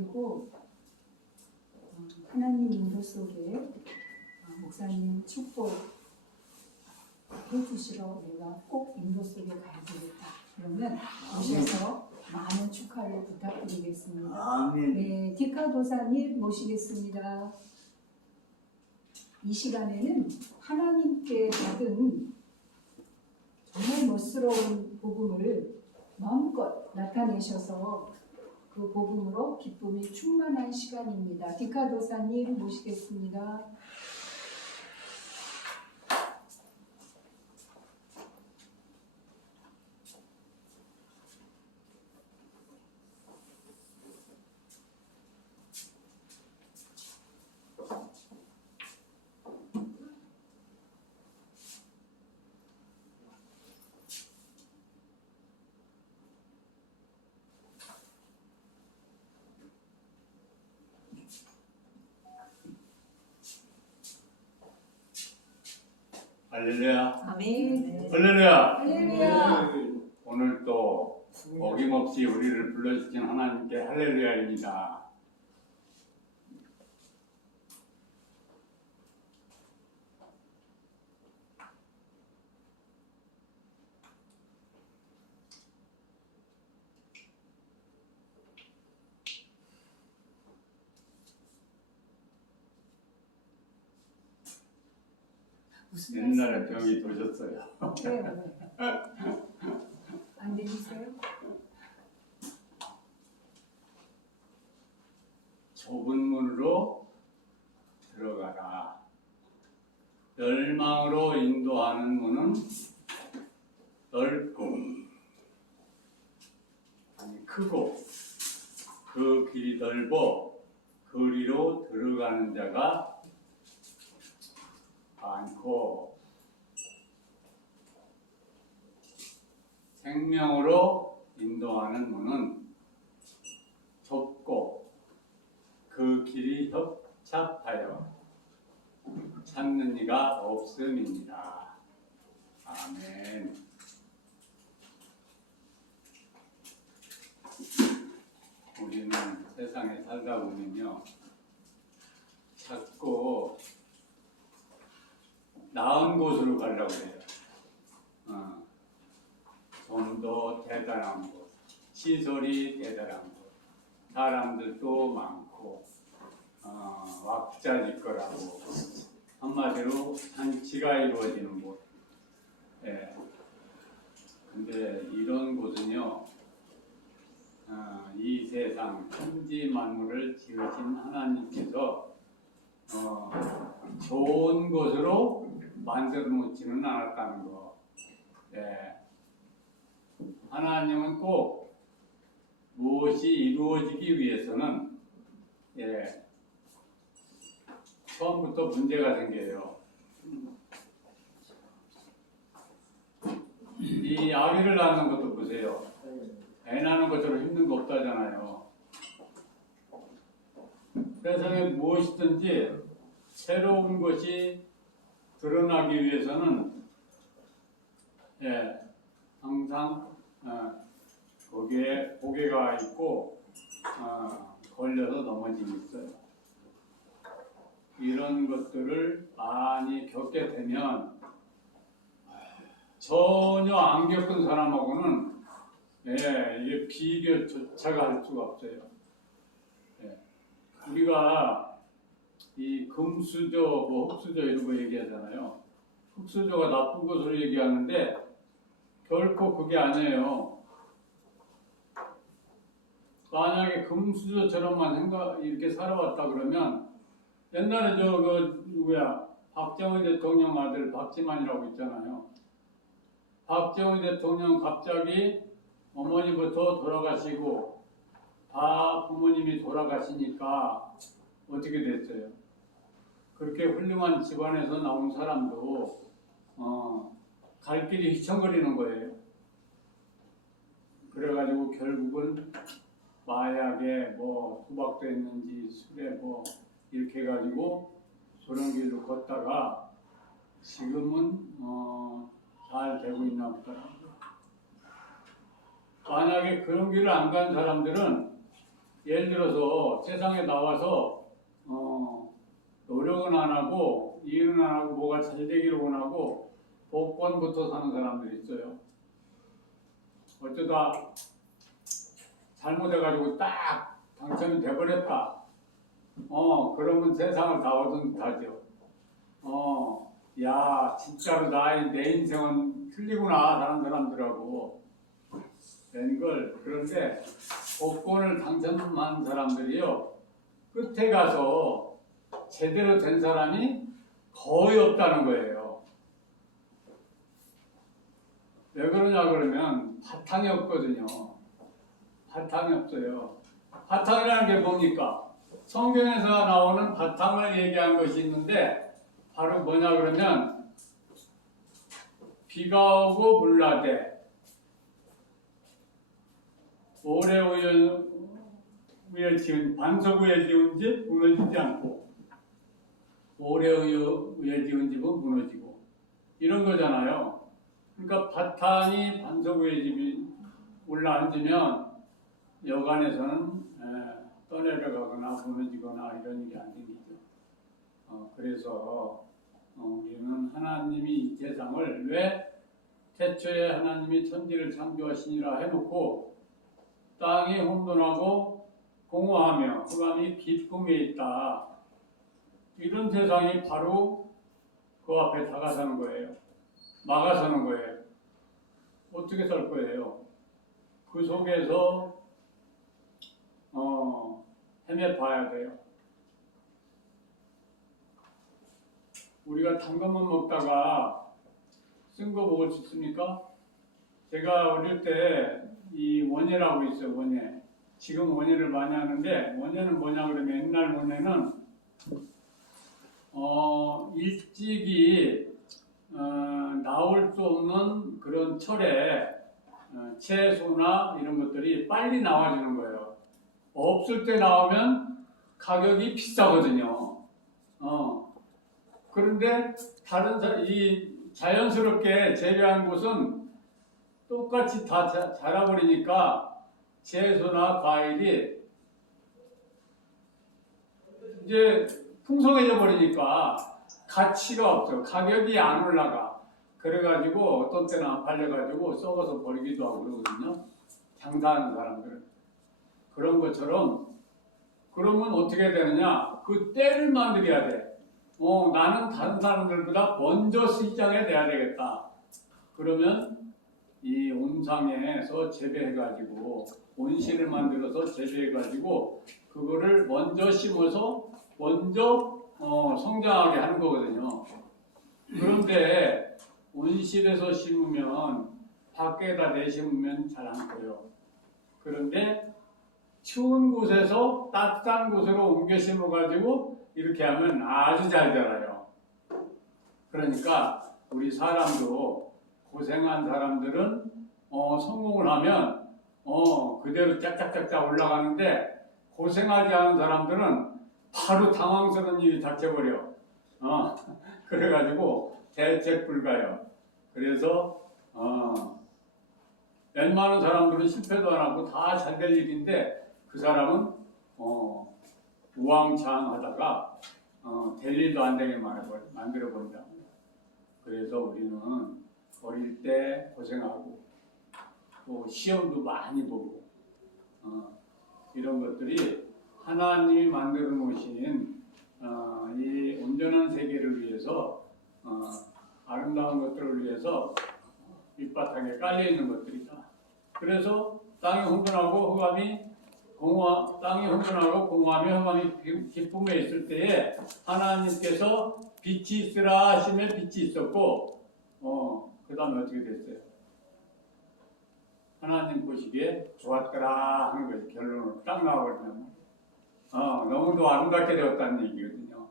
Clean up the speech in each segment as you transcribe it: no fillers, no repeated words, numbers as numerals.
그리고 하나님 인도 속에 목사님 축복 해주시러 내가 꼭 인도 속에 가야 되겠다. 그러면 오셔서 많은 축하를 부탁드리겠습니다. 아멘. 네, 디카 도사님 모시겠습니다. 이 시간에는 하나님께 받은 정말 멋스러운 복음을 마음껏 나타내셔서 그 복음으로 기쁨이 충만한 시간입니다. 디카 도사님 모시겠습니다. 할렐루야. 아멘. 할렐루야. 할렐루야. 오늘 또 어김없이 우리를 불러주신 하나님께 할렐루야입니다. 무슨 옛날에 말씀이세요? 병이 도셨어요. 네. 안 들리세요? 좁은 문으로 들어가라. 열망으로 인도하는 문은 넓고 아니 크고 그 길이 넓어 그리로 들어가는 자가 많고 생명으로 인도하는 문은 좁고 그 길이 협착하여 찾는 이가 없음이니라. 아멘. 우리는 세상에 살다 보면요, 자꾸 나은 곳으로 가려고 해요. 좀 더 대단한 곳, 시설이 대단한 곳, 사람들도 많고, 왁자지껄하고, 한마디로 잔치가 이루어지는 곳. 예. 근데 이런 곳은요, 이 세상 천지 만물을 지으신 하나님께서 좋은 곳으로 만들어 놓지는 않았다는 거. 예. 하나님은 꼭 무엇이 이루어지기 위해서는 처음부터 문제가 생겨요. 이 아기를 낳는 것도 보세요. 애 낳는 것처럼 힘든 거 없다잖아요. 세상에 무엇이든지 새로운 것이 드러나기 위해서는 항상 거기에 고개가 있고 걸려서 넘어짐이 있어요. 이런 것들을 많이 겪게 되면 전혀 안 겪은 사람하고는 이게 비교조차가 할 수가 없어요. 우리가 이 금수저, 흙수저 이런 거 얘기하잖아요. 흙수저가 나쁜 것으로 얘기하는데 결코 그게 아니에요. 만약에 금수저처럼만 이렇게 살아왔다 그러면 옛날에 박정희 대통령 아들 박지만이라고 있잖아요. 박정희 대통령 갑자기 어머니부터 돌아가시고 다 부모님이 돌아가시니까 어떻게 됐어요? 그렇게 훌륭한 집안에서 나온 사람도 갈 길이 휘청거리는 거예요. 그래가지고 결국은 마약에 투박도 했는지 술에 이렇게 해가지고 저런 길로 걷다가 지금은 잘 되고 있나 보더라고요. 만약에 그런 길을 안 간 사람들은 예를 들어서 세상에 나와서 노력은 안 하고 일은 안 하고 뭐가 잘 되기를 원하고 복권부터 사는 사람들이 있어요. 어쩌다 잘못해가지고 딱 당첨이 돼버렸다. 그러면 세상을 다 얻은 듯하죠. 야, 진짜로 내 인생은 틀리구나, 다른 사람들하고. 된 걸. 그런데 복권을 당첨한 사람들이요, 끝에 가서 제대로 된 사람이 거의 없다는 거예요. 왜 그러냐 그러면 바탕이 없거든요. 바탕이 없어요. 바탕이라는 게 뭡니까? 성경에서 나오는 바탕을 얘기한 것이 있는데 바로 뭐냐 그러면 비가 오고 물나되 오래 위에 지은 반석 위에 지은 집 무너지지 않고 오래 위에 지은 집은 무너지고 이런 거잖아요. 그러니까 바탕이 반석 위에 집이 올라앉으면 여간에서는 떠내려가거나 무너지거나 이런 일이 안 생기죠. 그래서 우리는 하나님이 이 세상을 왜 태초에 하나님이 천지를 창조하시니라 해놓고 땅이 혼돈하고 공허하며 흑암이 깊음에 있다. 이런 세상이 바로 그 앞에 다가서는 거예요. 막아서는 거예요. 어떻게 살 거예요? 그 속에서 헤매봐야 돼요. 우리가 당근만 먹다가 쓴 거 먹을 수 있습니까? 제가 어릴 때 이 원예라고 있어요. 원예. 지금 원예를 많이 하는데 원예는 뭐냐 그러면 옛날 원예는 일찍이 나올 수 없는 그런 철에 채소나 이런 것들이 빨리 나와주는 거예요. 없을 때 나오면 가격이 비싸거든요. 그런데 이 자연스럽게 재배한 곳은 똑같이 다 자라버리니까 채소나 과일이 이제 풍성해져 버리니까 가치가 없어요. 가격이 안 올라가. 그래가지고 어떤 때는 안 팔려가지고 썩어서 버리기도 하고 그러거든요. 장사하는 사람들은. 그런 것처럼 그러면 어떻게 되느냐? 그 때를 만들어야 돼. 나는 다른 사람들보다 먼저 시장에 내야 되겠다. 그러면 이 온상에서 재배해가지고 온실을 만들어서 재배해가지고 그거를 먼저 심어서 먼저 성장하게 하는 거거든요. 그런데 온실에서 심으면 밖에다 내심으면 잘 안 커요. 그런데 추운 곳에서 따뜻한 곳으로 옮겨 심어가지고 이렇게 하면 아주 잘 자라요. 그러니까 우리 사람도 고생한 사람들은 성공을 하면 그대로 짝짝짝짝 올라가는데 고생하지 않은 사람들은 바로 당황스러운 일이 닥쳐버려. 그래가지고 대책 불가요. 그래서 웬만한 사람들은 실패도 안 하고 다 잘 될 일인데 그 사람은 우왕좌왕하다가 될 일도 안 되게 만들어버린다. 그래서 우리는 어릴 때 고생하고 또 시험도 많이 보고 이런 것들이 하나님이 만들어 놓으신 이 온전한 세계를 위해서 아름다운 것들을 위해서 밑바탕에 깔려 있는 것들이다. 그래서 땅이 혼돈하고 공허하며 흑암이 깊음에 있을 때에 하나님께서 빛이 있으라 하시면 빛이 있었고 그 다음에 어떻게 됐어요? 하나님 보시기에 좋았더라 하는 것이 결론으로 딱 나와버리면 너무도 아름답게 되었다는 얘기거든요.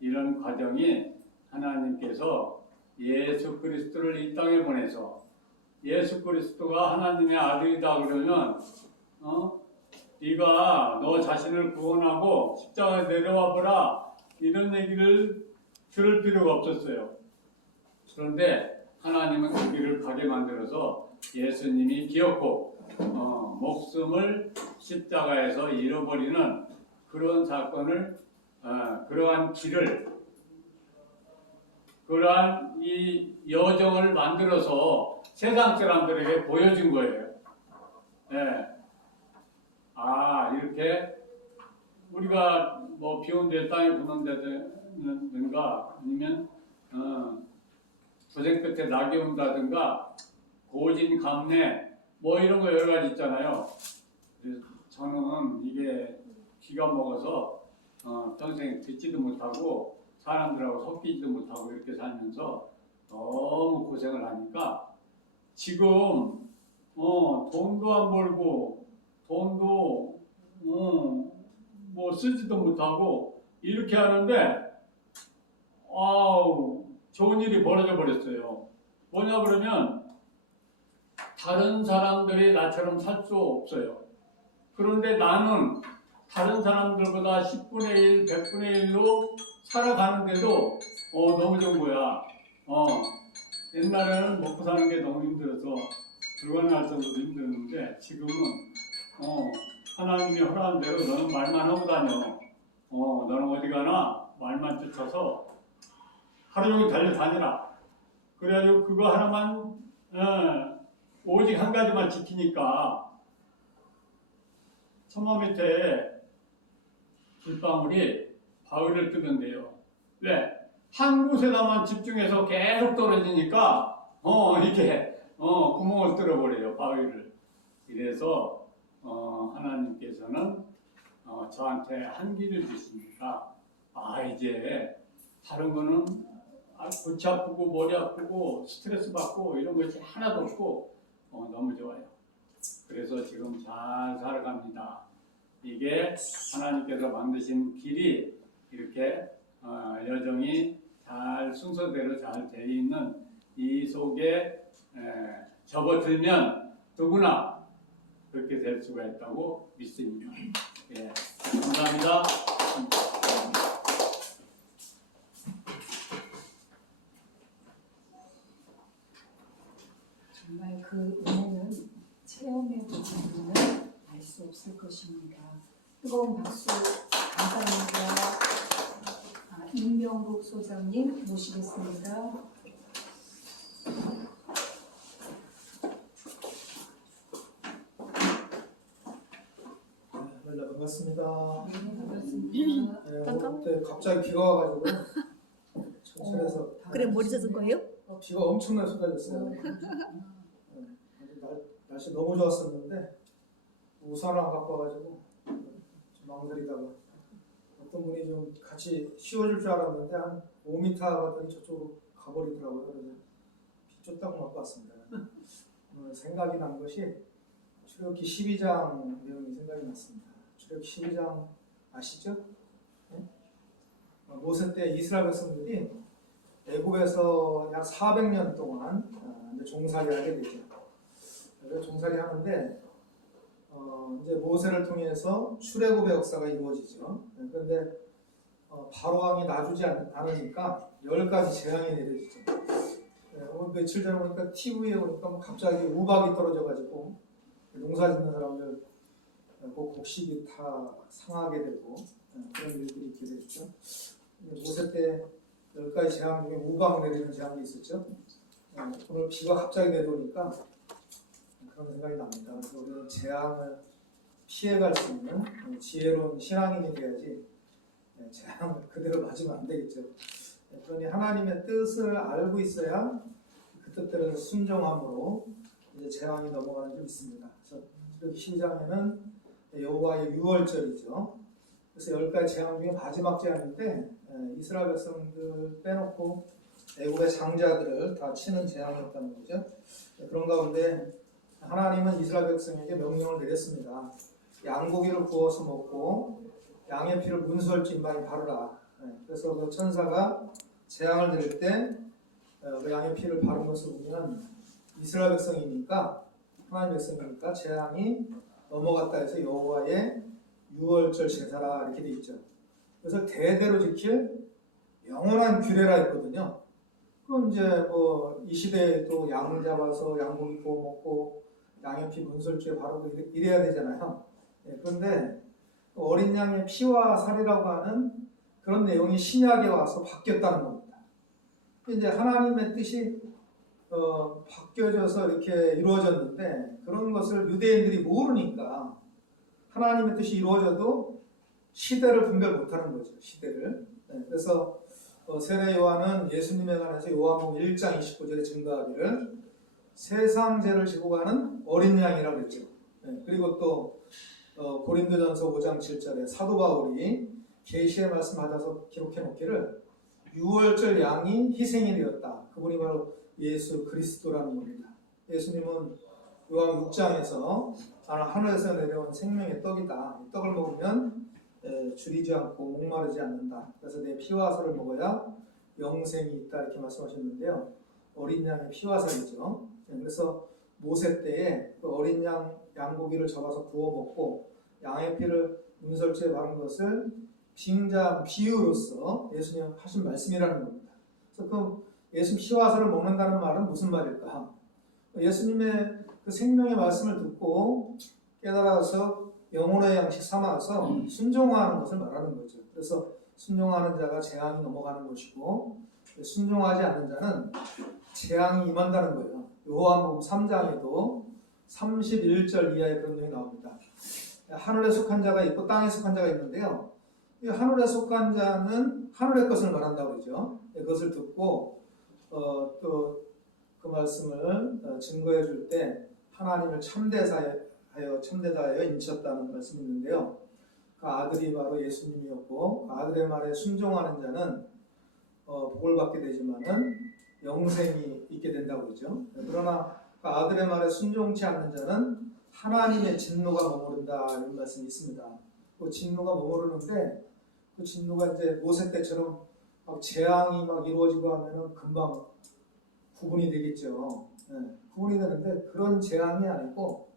이런 과정이 하나님께서 예수 그리스도를 이 땅에 보내서 예수 그리스도가 하나님의 아들이다 그러면 네가 너 자신을 구원하고 십자가에 내려와 보라 이런 얘기를 들을 필요가 없었어요. 그런데 하나님은 그 길을 가게 만들어서 예수님이 기었고 목숨을 십자가에서 잃어버리는 그런 사건을 그러한 길을 그러한 이 여정을 만들어서 세상 사람들에게 보여준 거예요. 예. 이렇게 우리가 뭐 비온 데 땅에 부는다든가 아니면 부생 끝에 낙이 온다든가 고진 감내 뭐 이런 거 여러 가지 있잖아요. 그래서 저는 이게 귀가 먹어서 평생 듣지도 못하고 사람들하고 섞이지도 못하고 이렇게 살면서 너무 고생을 하니까 지금 돈도 안 벌고 돈도 뭐 쓰지도 못하고 이렇게 하는데 좋은 일이 벌어져 버렸어요. 뭐냐 그러면 다른 사람들이 나처럼 살 수 없어요. 그런데 나는 다른 사람들보다 10분의 1, 100분의 1로 살아가는데도 너무 좋은 거야. 옛날에는 먹고 사는 게 너무 힘들어서 불가능할 정도로 힘들었는데 지금은 하나님이 허락한 대로 너는 말만 하고 다녀. 너는 어디 가나 말만 쫓아서 하루 종일 달려다니라. 그래가지고 그거 하나만 오직 한 가지만 지키니까 처마 밑에 물방울이 바위를 뜨던데요. 왜? 한 곳에다만 집중해서 계속 떨어지니까 이렇게 구멍을 뚫어버려요, 바위를. 이래서 하나님께서는 저한테 한기를 주십니다. 이제 다른 거는 골치 아프고 머리 아프고 스트레스 받고 이런 것이 하나도 없고 너무 좋아요. 그래서 지금 잘 살아갑니다. 이게 하나님께서 만드신 길이 이렇게 여정이 잘 순서대로 잘 되어 있는 이 속에 접어들면 누구나 그렇게 될 수가 있다고 믿습니다. 예, 감사합니다. 정말 그 은혜는 체험해 보지는 알 수 없을 것입니다. 뜨거운 박수 감사합니다. 임명국 소장님 모시겠습니다. 반갑습니다. 네, 반갑습니다. 그때 갑자기 비가 와가지고 전철에서 그래 머리 젖은 거예요? 비가 엄청나게 쏟아졌어요. 날씨 너무 좋았었는데 우산을 안 갖고 와가지고 좀 망설이다가 어떤 분이 좀 같이 씌워줄 줄 알았는데 한 5m 가더니 저쪽으로 가버리더라고요. 그래서 비 쫓다고 맞고 왔습니다. 생각이 난 것이 출애굽기 12장 내용이 생각이 났습니다. 출애굽기 12장 아시죠? 네? 모세 때 이스라엘 백성들이 애굽에서 약 400년 동안 종살이하게 되죠. 그래서 종살이 하는데 이제 모세를 통해서 출애굽의 역사가 이루어지죠. 그런데 바로 왕이 놔주지 않으니까 10가지 재앙이 내려지죠. 며칠 전에 보니까 TV에 보니까 뭐 갑자기 우박이 떨어져가지고 농사 짓는 사람들 곡식이 다 상하게 되고 그런 일들이 있게 됐죠. 모세 때 10가지 재앙 중에 우박 내리는 재앙이 있었죠. 오늘 비가 갑자기 내려오니까 그런 생각이 납니다. 그래서 우리는 재앙을 피해갈 수 있는 지혜로운 신앙인이 돼야지 재앙을 그대로 맞으면 안 되겠죠. 그러니 하나님의 뜻을 알고 있어야 그 뜻대로 순종함으로 이제 재앙이 넘어가는 줄 믿습니다. 그래서 여기 12장에는 여호와의 유월절이죠. 그래서 10가지 재앙 중에 마지막 재앙인데 이스라엘 백성들 빼놓고 애굽의 장자들을 다 치는 재앙이었다는 거죠. 그런 가운데 하나님은 이스라엘 백성에게 명령을 내렸습니다. 양고기를 구워서 먹고 양의 피를 문설주 인방에 바르라. 그래서 그 천사가 재앙을 드릴 때 그 양의 피를 바른 것을 보면 이스라엘 백성이니까 하나님 백성이니까 재앙이 넘어갔다 해서 여호와의 유월절 제사라 이렇게 돼 있죠. 그래서 대대로 지킬 영원한 규례라 했거든요. 그럼 이제 뭐 이 시대에 또 양 잡아서 양고기 구워 먹고 양의 피 문설주에 바르고 이래야 되잖아요. 그런데 어린 양의 피와 살이라고 하는 그런 내용이 신약에 와서 바뀌었다는 겁니다. 이제 하나님의 뜻이 바뀌어져서 이렇게 이루어졌는데 그런 것을 유대인들이 모르니까 하나님의 뜻이 이루어져도 시대를 분별 못하는 거죠. 시대를. 그래서 세례 요한은 예수님에 관해서 요한복음 1장 29절에 증거하기를 세상 죄를 지고 가는 어린 양이라고 했죠. 그리고 또 고린도전서 5장 7절에 사도 바울이 계시의 말씀 받아서 기록해 놓기를 유월절 양이 희생이 되었다. 그분이 바로 예수 그리스도라는 겁니다. 예수님은 요한 6장에서 나는 하늘에서 내려온 생명의 떡이다. 이 떡을 먹으면 줄이지 않고 목마르지 않는다. 그래서 내 피와 살을 먹어야 영생이 있다. 이렇게 말씀하셨는데요. 어린 양의 피와 살이죠. 그래서 모세 때에 그 어린 양고기를 잡아서 구워 먹고 양의 피를 문설주에 바른 것을 빙자한 비유로서 예수님 하신 말씀이라는 겁니다. 그래서 그 예수님 피와 살을 먹는다는 말은 무슨 말일까? 예수님의 그 생명의 말씀을 듣고 깨달아서 영혼의 양식 삼아서 순종하는 것을 말하는 거죠. 그래서 순종하는 자가 재앙이 넘어가는 것이고 순종하지 않는 자는 재앙이 임한다는 거예요. 요한복음 3장에도 31절 이하의 그런 내용이 나옵니다. 하늘에 속한 자가 있고 땅에 속한 자가 있는데요. 이 하늘에 속한 자는 하늘의 것을 말한다고 그러죠. 그것을 듣고 또 그 말씀을 증거해 줄 때 하나님을 참되사하여 인쳤다는 말씀이 있는데요. 그 아들이 바로 예수님이었고 그 아들의 말에 순종하는 자는 복을 받게 되지만은 영생이 있게 된다고 그러죠. 그러나 그 아들의 말에 순종치 않는 자는 하나님의 진노가 머무른다 이런 말씀이 있습니다. 그 진노가 머무르는데 그 진노가 이제 모세 때처럼 막 재앙이 막 이루어지고 하면은 금방 구분이 되겠죠. 구분이 되는데 그런 재앙이 아니고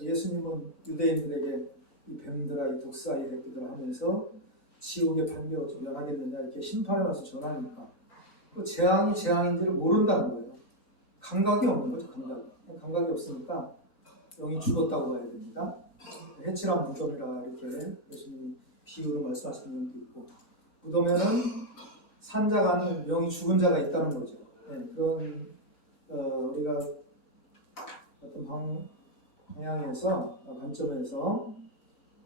예수님은 유대인들에게 이 뱀들아 이 독사 이 새끼들아 하면서 지옥의 판결이 어찌 면하겠느냐 이렇게 심판에 와서 전하니까 그 재앙이 재앙인지를 모른다는 거예요. 감각이 없는 거죠. 감각이 없으니까 영이 죽었다고 봐야 됩니다. 해치란 무덤이라 이렇게 예수님이 비유로 말씀하시는 것도 있고 무덤에는 산자가 아닌 영이 죽은 자가 있다는 거죠. 그런 우리가 어떤 방향에서 관점에서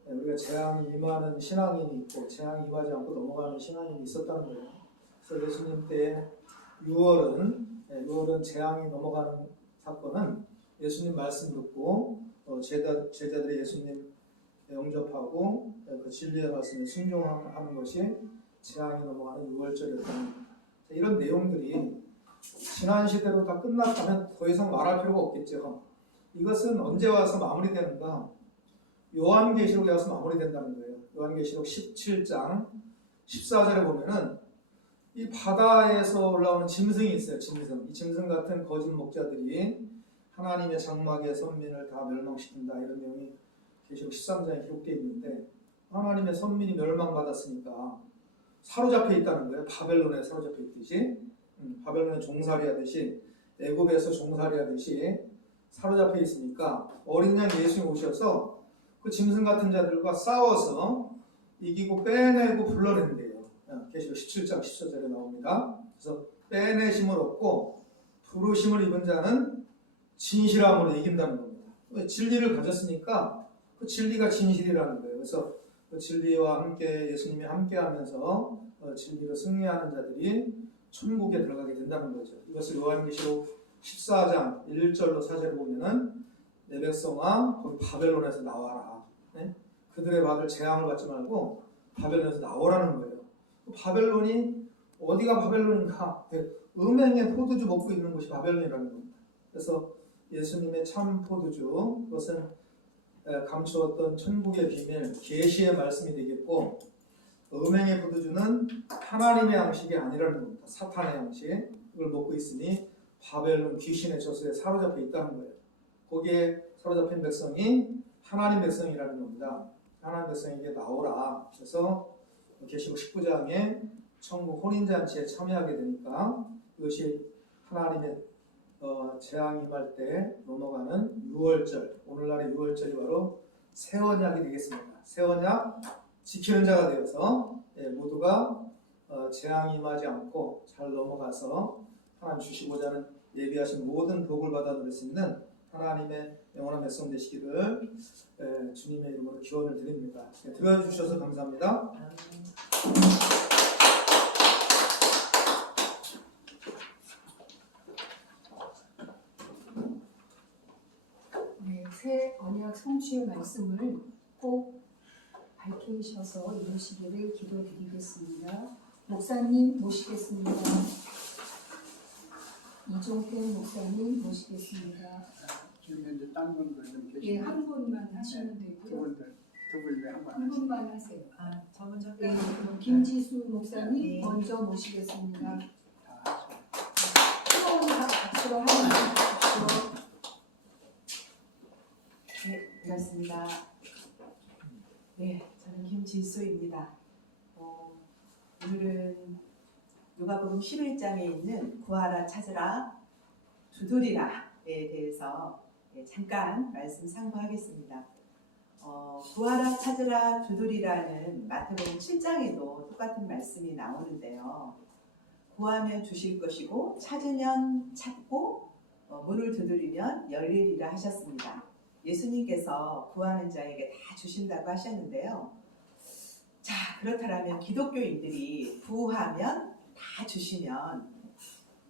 우리가 재앙이 임하는 신앙인이 있고 재앙이 임하지 않고 넘어가는 신앙인이 있었다는 거예요. 그래서 예수님 때 6월은 재앙이 넘어가는 사건은 예수님 말씀 듣고 제자들이 예수님 영접하고 그 진리의 말씀에 순종하는 것이 재앙이 넘어가는 6월절이었다는 겁니다. 이런 내용들이 지난 시대로 다 끝났다면 더 이상 말할 필요가 없겠죠. 이것은 언제 와서 마무리되는가? 요한계시록에 와서 마무리된다는 거예요. 요한계시록 17장 14절에 보면은 이 바다에서 올라오는 짐승이 있어요. 짐승. 이 짐승 같은 거짓 목자들이 하나님의 장막의 선민을 다 멸망시킨다. 이런 내용이 계시록 13장에 기록되어 있는데 하나님의 선민이 멸망받았으니까 사로잡혀 있다는 거예요. 바벨론에 사로잡혀 있듯이 바벨론에 종살이하듯이 애굽에서 종살이하듯이 사로잡혀 있으니까 어린 양 예수님이 오셔서 그 짐승 같은 자들과 싸워서 이기고 빼내고 불러낸대요. 계시록 17장 14절에 나옵니다. 그래서 빼내심을 얻고 부르심을 입은 자는 진실함으로 이긴다는 겁니다. 진리를 가졌으니까 그 진리가 진실이라는 거예요. 그래서 그 진리와 함께 예수님이 함께하면서 진리로 승리하는 자들이 천국에 들어가게 된다는 거죠. 이것을 요한계시록 14장 1절로 4절을 보면은 내 백성아 거기 바벨론에서 나와라. 그들의 받을 재앙을 받지 말고 바벨론에서 나오라는 거예요. 바벨론이 어디가 바벨론인가? 음행의 포도주 먹고 있는 곳이 바벨론이라는 겁니다. 그래서 예수님의 참 포도주 그것은 감추었던 천국의 비밀 계시의 말씀이 되겠고 음행의 포도주는 하나님의 양식이 아니라는 겁니다. 사탄의 양식을 먹고 있으니 바벨론 귀신의 저수에 사로잡혀 있다는 거예요. 거기에 사로잡힌 백성이 하나님 백성이라는 겁니다. 하나님 백성에게 나오라. 그래서 계시록 19장에 천국 혼인잔치에 참여하게 되니까 이것이 하나님의 재앙이 임할 때 넘어가는 유월절, 오늘날의 유월절이 바로 새 언약이 되겠습니다. 새 언약 지키는 자가 되어서 모두가 재앙이 임하지 않고 잘 넘어가서 하나님 주시고자 하는 예비하신 모든 복을 받아 누릴 수 있는 하나님의 영원한 백성 되시기를 주님의 이름으로 기원을 드립니다. 들어주셔서 감사합니다. 네, 새 언약 성취의 말씀을 꼭 밝히셔서 이루시기를 기도드리겠습니다. 목사님 모시겠습니다. 이종택 목사님 모시겠습니다. 지금 이제 딴 분들 좀 예, 계시네요. 한 분만 하시면 되고요. 두 분들 한번 한 분만 하세요. 저 먼저 예, 김지수 목사님 네. 먼저 모시겠습니다. 다 하시고. 뜨거운 박수로 하나님 주십시오. 네, 반갑습니다. 네, 저는 김지수입니다. 오늘은 누가복음 11장에 있는 구하라 찾으라 두드리라에 대해서 잠깐 말씀 상고하겠습니다. 구하라 찾으라 두드리라는 마태복음 7장에도 똑같은 말씀이 나오는데요. 구하면 주실 것이고 찾으면 찾고 문을 두드리면 열리리라 하셨습니다. 예수님께서 구하는 자에게 다 주신다고 하셨는데요. 자, 그렇다면 기독교인들이 구하면 다 주시면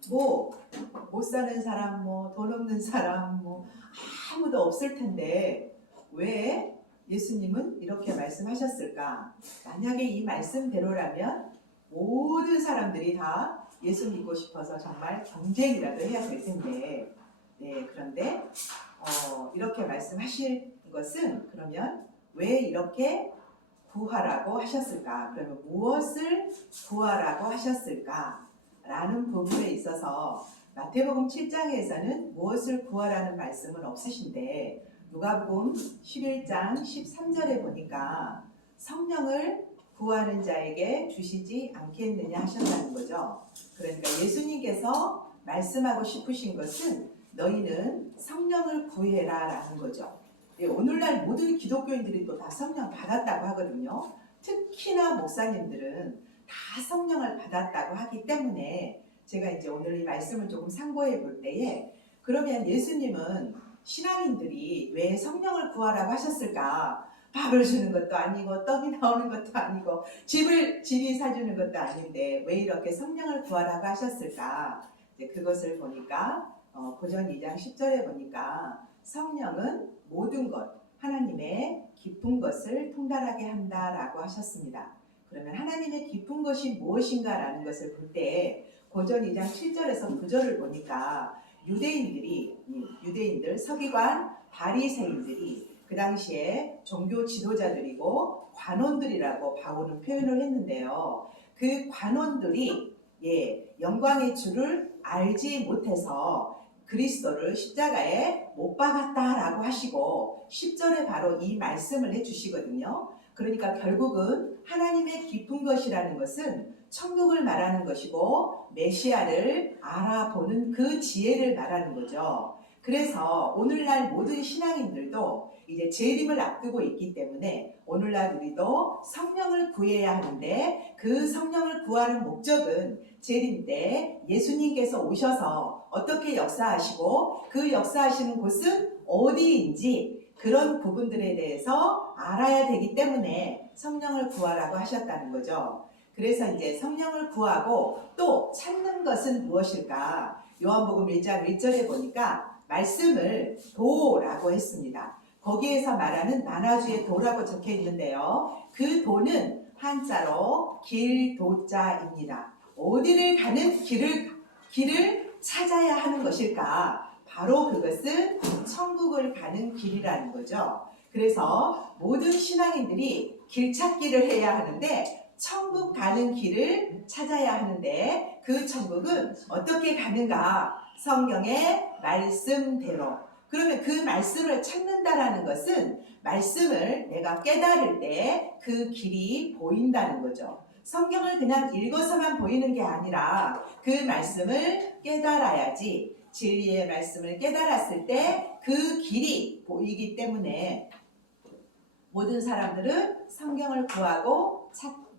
못 사는 사람, 돈 없는 사람, 아무도 없을 텐데 왜 예수님은 이렇게 말씀하셨을까? 만약에 이 말씀대로라면 모든 사람들이 다 예수 믿고 싶어서 정말 경쟁이라도 해야 될 텐데, 네, 그런데 이렇게 말씀하실 것은 그러면 왜 이렇게 구하라고 하셨을까? 그러면 무엇을 구하라고 하셨을까? 라는 부분에 있어서 마태복음 7장에서는 무엇을 구하라는 말씀은 없으신데 누가복음 11장 13절에 보니까 성령을 구하는 자에게 주시지 않겠느냐 하셨다는 거죠. 그러니까 예수님께서 말씀하고 싶으신 것은 너희는 성령을 구해라 라는 거죠. 오늘날 모든 기독교인들이 또 다 성령 받았다고 하거든요. 특히나 목사님들은 다 성령을 받았다고 하기 때문에 제가 이제 오늘 이 말씀을 조금 상고해 볼 때에 그러면 예수님은 신앙인들이 왜 성령을 구하라고 하셨을까? 밥을 주는 것도 아니고 떡이 나오는 것도 아니고 집이 사주는 것도 아닌데 왜 이렇게 성령을 구하라고 하셨을까? 이제 그것을 보니까 고전 2장 10절에 보니까 성령은 모든 것, 하나님의 깊은 것을 통달하게 한다라고 하셨습니다. 그러면 하나님의 깊은 것이 무엇인가라는 것을 볼 때 고전 2장 7절에서 9절을 보니까 유대인들, 서기관, 바리새인들이 그 당시에 종교 지도자들이고 관원들이라고 바울은 표현을 했는데요. 그 관원들이 영광의 주를 알지 못해서 그리스도를 십자가에 못 박았다라고 하시고 10절에 바로 이 말씀을 해주시거든요. 그러니까 결국은 하나님의 깊은 것이라는 것은 천국을 말하는 것이고 메시아를 알아보는 그 지혜를 말하는 거죠. 그래서 오늘날 모든 신앙인들도 이제 재림을 앞두고 있기 때문에 오늘날 우리도 성령을 구해야 하는데 그 성령을 구하는 목적은 재림 때 예수님께서 오셔서 어떻게 역사하시고 그 역사하시는 곳은 어디인지 그런 부분들에 대해서 알아야 되기 때문에 성령을 구하라고 하셨다는 거죠. 그래서 이제 성령을 구하고 또 찾는 것은 무엇일까? 요한복음 1장 1절에 보니까 말씀을 도라고 했습니다. 거기에서 말하는 나나주의 도라고 적혀 있는데요. 그 도는 한자로 길도자입니다. 어디를 가는 길을 찾아야 하는 것일까? 바로 그것은 천국을 가는 길이라는 거죠. 그래서 모든 신앙인들이 길 찾기를 해야 하는데 천국 가는 길을 찾아야 하는데 그 천국은 어떻게 가는가? 성경의 말씀대로. 그러면 그 말씀을 찾는다라는 것은 말씀을 내가 깨달을 때 그 길이 보인다는 거죠. 성경을 그냥 읽어서만 보이는 게 아니라 그 말씀을 깨달아야지 진리의 말씀을 깨달았을 때 그 길이 보이기 때문에 모든 사람들은 성경을 구하고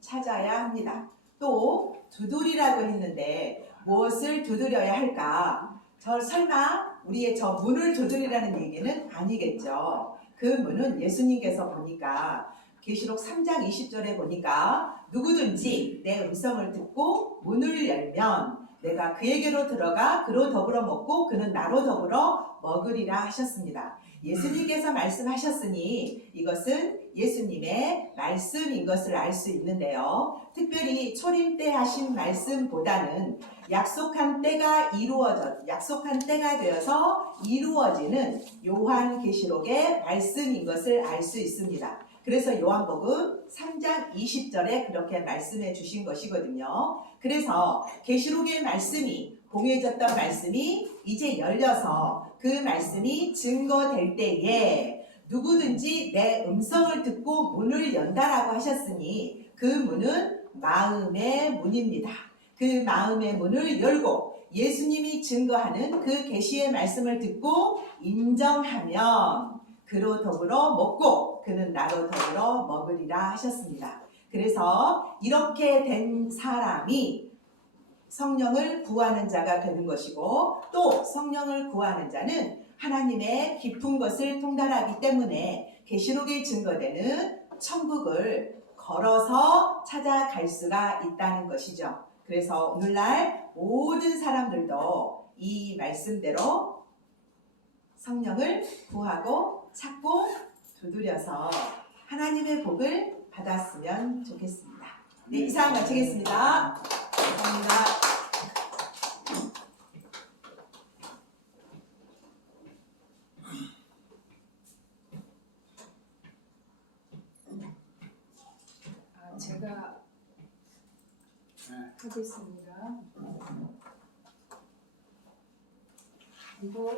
찾아야 합니다. 또 두드리라고 했는데 무엇을 두드려야 할까? 설마 우리의 저 문을 두드리라는 얘기는 아니겠죠. 그 문은 예수님께서 보니까 계시록 3장 20절에 보니까 누구든지 내 음성을 듣고 문을 열면 내가 그에게로 들어가 그로 더불어 먹고 그는 나로 더불어 먹으리라 하셨습니다. 예수님께서 말씀하셨으니 이것은 예수님의 말씀인 것을 알 수 있는데요. 특별히 초림 때 하신 말씀보다는 약속한 때가 되어서 이루어지는 요한계시록의 말씀인 것을 알 수 있습니다. 그래서 요한복음 3장 20절에 그렇게 말씀해 주신 것이거든요. 그래서 계시록의 말씀이 공유해졌던 말씀이 이제 열려서 그 말씀이 증거될 때에 누구든지 내 음성을 듣고 문을 연다라고 하셨으니 그 문은 마음의 문입니다. 그 마음의 문을 열고 예수님이 증거하는 그 계시의 말씀을 듣고 인정하면 그로 더불어 먹고 그는 나로 더불어 먹으리라 하셨습니다. 그래서 이렇게 된 사람이 성령을 구하는 자가 되는 것이고 또 성령을 구하는 자는 하나님의 깊은 것을 통달하기 때문에 계시록에 증거되는 천국을 걸어서 찾아갈 수가 있다는 것이죠. 그래서 오늘날 모든 사람들도 이 말씀대로 성령을 구하고 찾고 두드려서 하나님의 복을 받았으면 좋겠습니다. 네, 이상 마치겠습니다. 감사합니다. 제가 하겠습니다. 그리고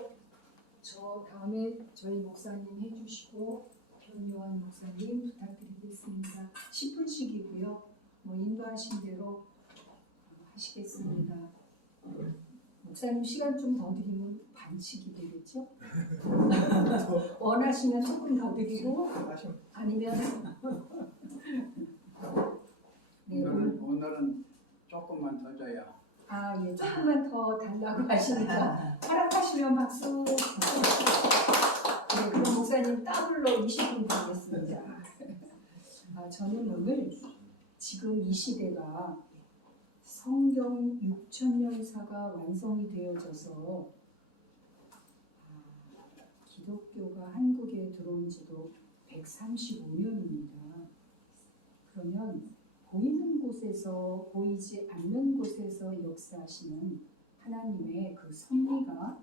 저 다음에 저희 목사님 해주시고 변요한 목사님 부탁드리겠습니다. 10분씩이고요. 인도하신 대로 하시겠습니다. 목사님 시간 좀 더 드리면 반칙이 되겠죠? 원하시면 조금 더 드리고 아니면 네, 오늘은 조금만 더 줘요. 예, 조금만 더 달라고 하시니까 허락하시면 박수. 네, 그럼 목사님 더블로 20분 드리겠습니다. 저는 오늘 지금 이 시대가 성경 6,000년사가 완성이 되어져서 기독교가 한국에 들어온 지도 135년입니다. 그러면 보이는 곳에서 보이지 않는 곳에서 역사하시는 하나님의 그 섭리가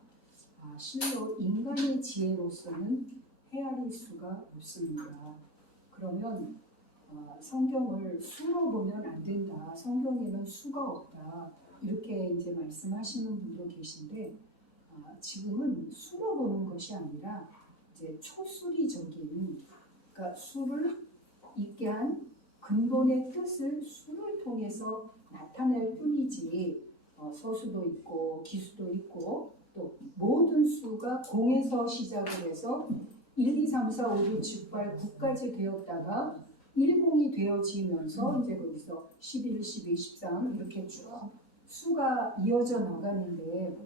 실로 인간의 지혜로서는 헤아릴 수가 없습니다. 그러면 성경을 수로 보면 안 된다. 성경에는 수가 없다. 이렇게 이제 말씀하시는 분도 계신데 지금은 수로 보는 것이 아니라 이제 초수리적인 그러니까 수를 있게 한 근본의 뜻을 수를 통해서 나타낼 뿐이지 서수도 있고 기수도 있고 또 모든 수가 공에서 시작을 해서 1, 2, 3, 4, 5, 6, 7, 8, 9까지 되었다가 10이 되어지면서 이제 거기서 11, 12, 13 이렇게 쭉 수가 이어져 나가는데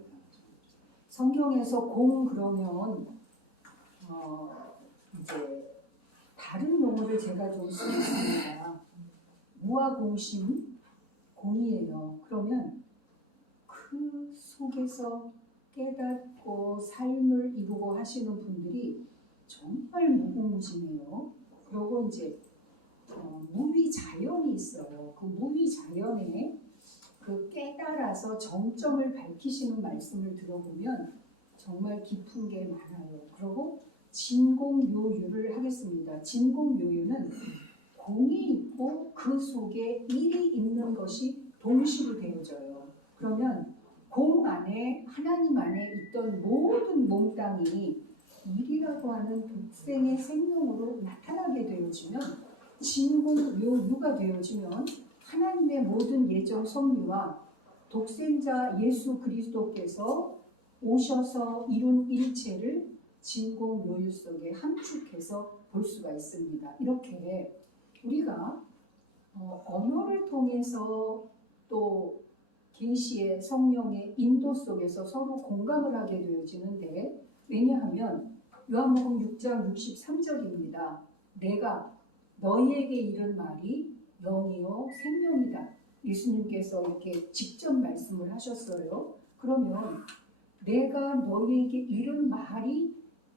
성경에서 공 그러면 이제 다른 용어를 제가 좀 쓰겠습니다. 무아공심 공이에요. 그러면 그 속에서 깨닫고 삶을 이루고 하시는 분들이 정말 무궁무진해요. 그리고 이제 무위자연이 있어요. 그 무위자연에 그 깨달아서 정점을 밝히시는 말씀을 들어보면 정말 깊은 게 많아요. 그리고 진공묘유를 하겠습니다. 진공묘유는 공이 있고 그 속에 일이 있는 것이 동시로 되어져요. 그러면 공 안에 하나님 안에 있던 모든 몽땅이 일이라고 하는 독생의 생명으로 나타나게 되어지면 진공묘유가 되어지면 하나님의 모든 예정 섭리와 독생자 예수 그리스도께서 오셔서 이룬 일체를 진공 묘유 속에 함축해서 볼 수가 있습니다. 이렇게 우리가 언어를 통해서 또 계시의 성령의 인도 속에서 서로 공감을 하게 되어지는데, 왜냐하면 요한복음 6장 63절입니다. 내가 너희에게 이른 말이 영이요 생명이다. 예수님께서 이렇게 직접 말씀을 하셨어요. 그러면 내가 너희에게 이른 말이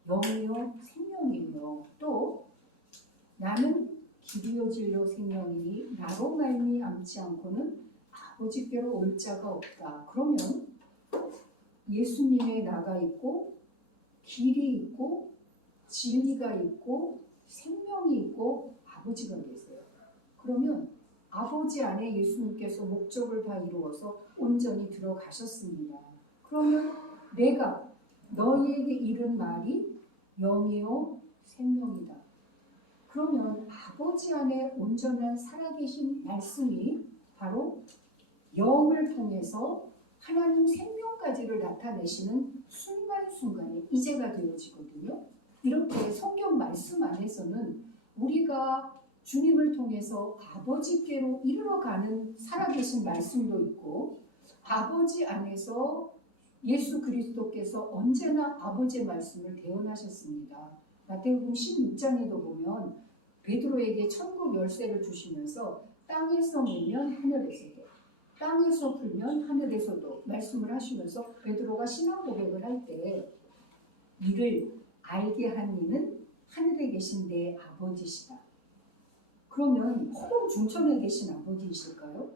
영이요 생명이며, 또 나는 길이요 진리요 생명이니 나로 말미암지 않고는 아버지께로 올 자가 없다. 그러면 예수님의 나가 있고 길이 있고 진리가 있고 생명이 있고 아버지가 계세요. 그러면 아버지 안에 예수님께서 목적을 다 이루어서 온전히 들어가셨습니다. 그러면 내가 너희에게 이른 말이 영이요 생명이다. 그러면 아버지 안에 온전한 살아계신 말씀이 바로 영을 통해서 하나님 생명까지를 나타내시는 순간순간에 이제가 되어지거든요. 이렇게 성경 말씀 안에서는 우리가 주님을 통해서 아버지께로 이르러가는 살아계신 말씀도 있고, 아버지 안에서 예수 그리스도께서 언제나 아버지의 말씀을 대언하셨습니다. 마태복음 16장에도 보면 베드로에게 천국 열쇠를 주시면서 땅에서 매면 하늘에서도, 땅에서 풀면 하늘에서도 말씀을 하시면서 베드로가 신앙 고백을 할 때 이를 알게 한 이는 하늘에 계신 내 아버지시다. 그러면 허공 중천에 계신 아버지이실까요?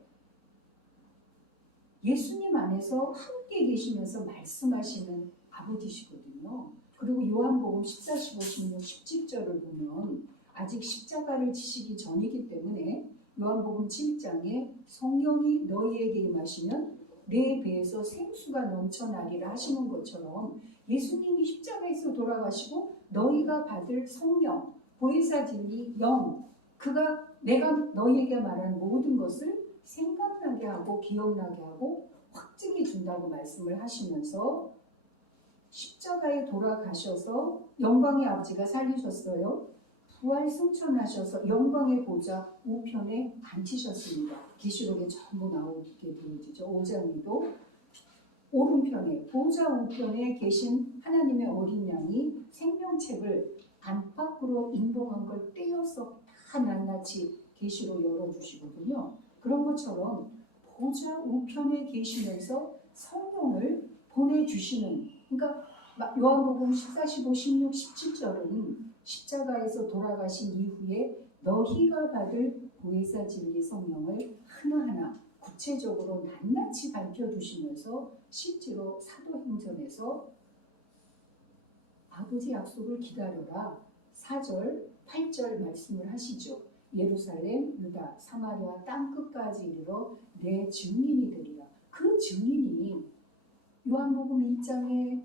예수님 안에서 함께 계시면서 말씀하시는 아버지시거든요. 그리고 요한복음 14, 15, 16, 17절을 보면 아직 십자가를 지시기 전이기 때문에 요한복음 7장에 성령이 너희에게 임하시면 내 배에서 생수가 넘쳐나리라 하시는 것처럼 예수님이 십자가에서 돌아가시고 너희가 받을 성령, 보혜사 진리, 영, 그가 내가 너희에게 말한 모든 것을 생각나게 하고 기억나게 하고 확증해 준다고 말씀을 하시면서 십자가에 돌아가셔서 영광의 아버지가 살리셨어요. 부활 승천하셔서 영광의 보좌 우편에 앉히셨습니다. 계시록에 전부 나오게 되어지죠. 5장에도 오른편에 보좌 우편에 계신 하나님의 어린 양이 생명책을 안팎으로 인도한 걸 떼어서 다 낱낱이 계시로 열어주시거든요. 그런 것처럼 보좌 우편에 계시면서 성령을 보내주시는, 그러니까 요한복음 14, 15, 16, 17절은 십자가에서 돌아가신 이후에 너희가 받을 보혜사 진리 성령을 하나하나 구체적으로 낱낱이 밝혀주시면서 실제로 사도행전에서 아버지 약속을 기다려라 4절, 8절 말씀을 하시죠. 예루살렘, 유다, 사마리아 땅끝까지 이르러 내 증인이 되리라. 그 증인이 요한복음 1장에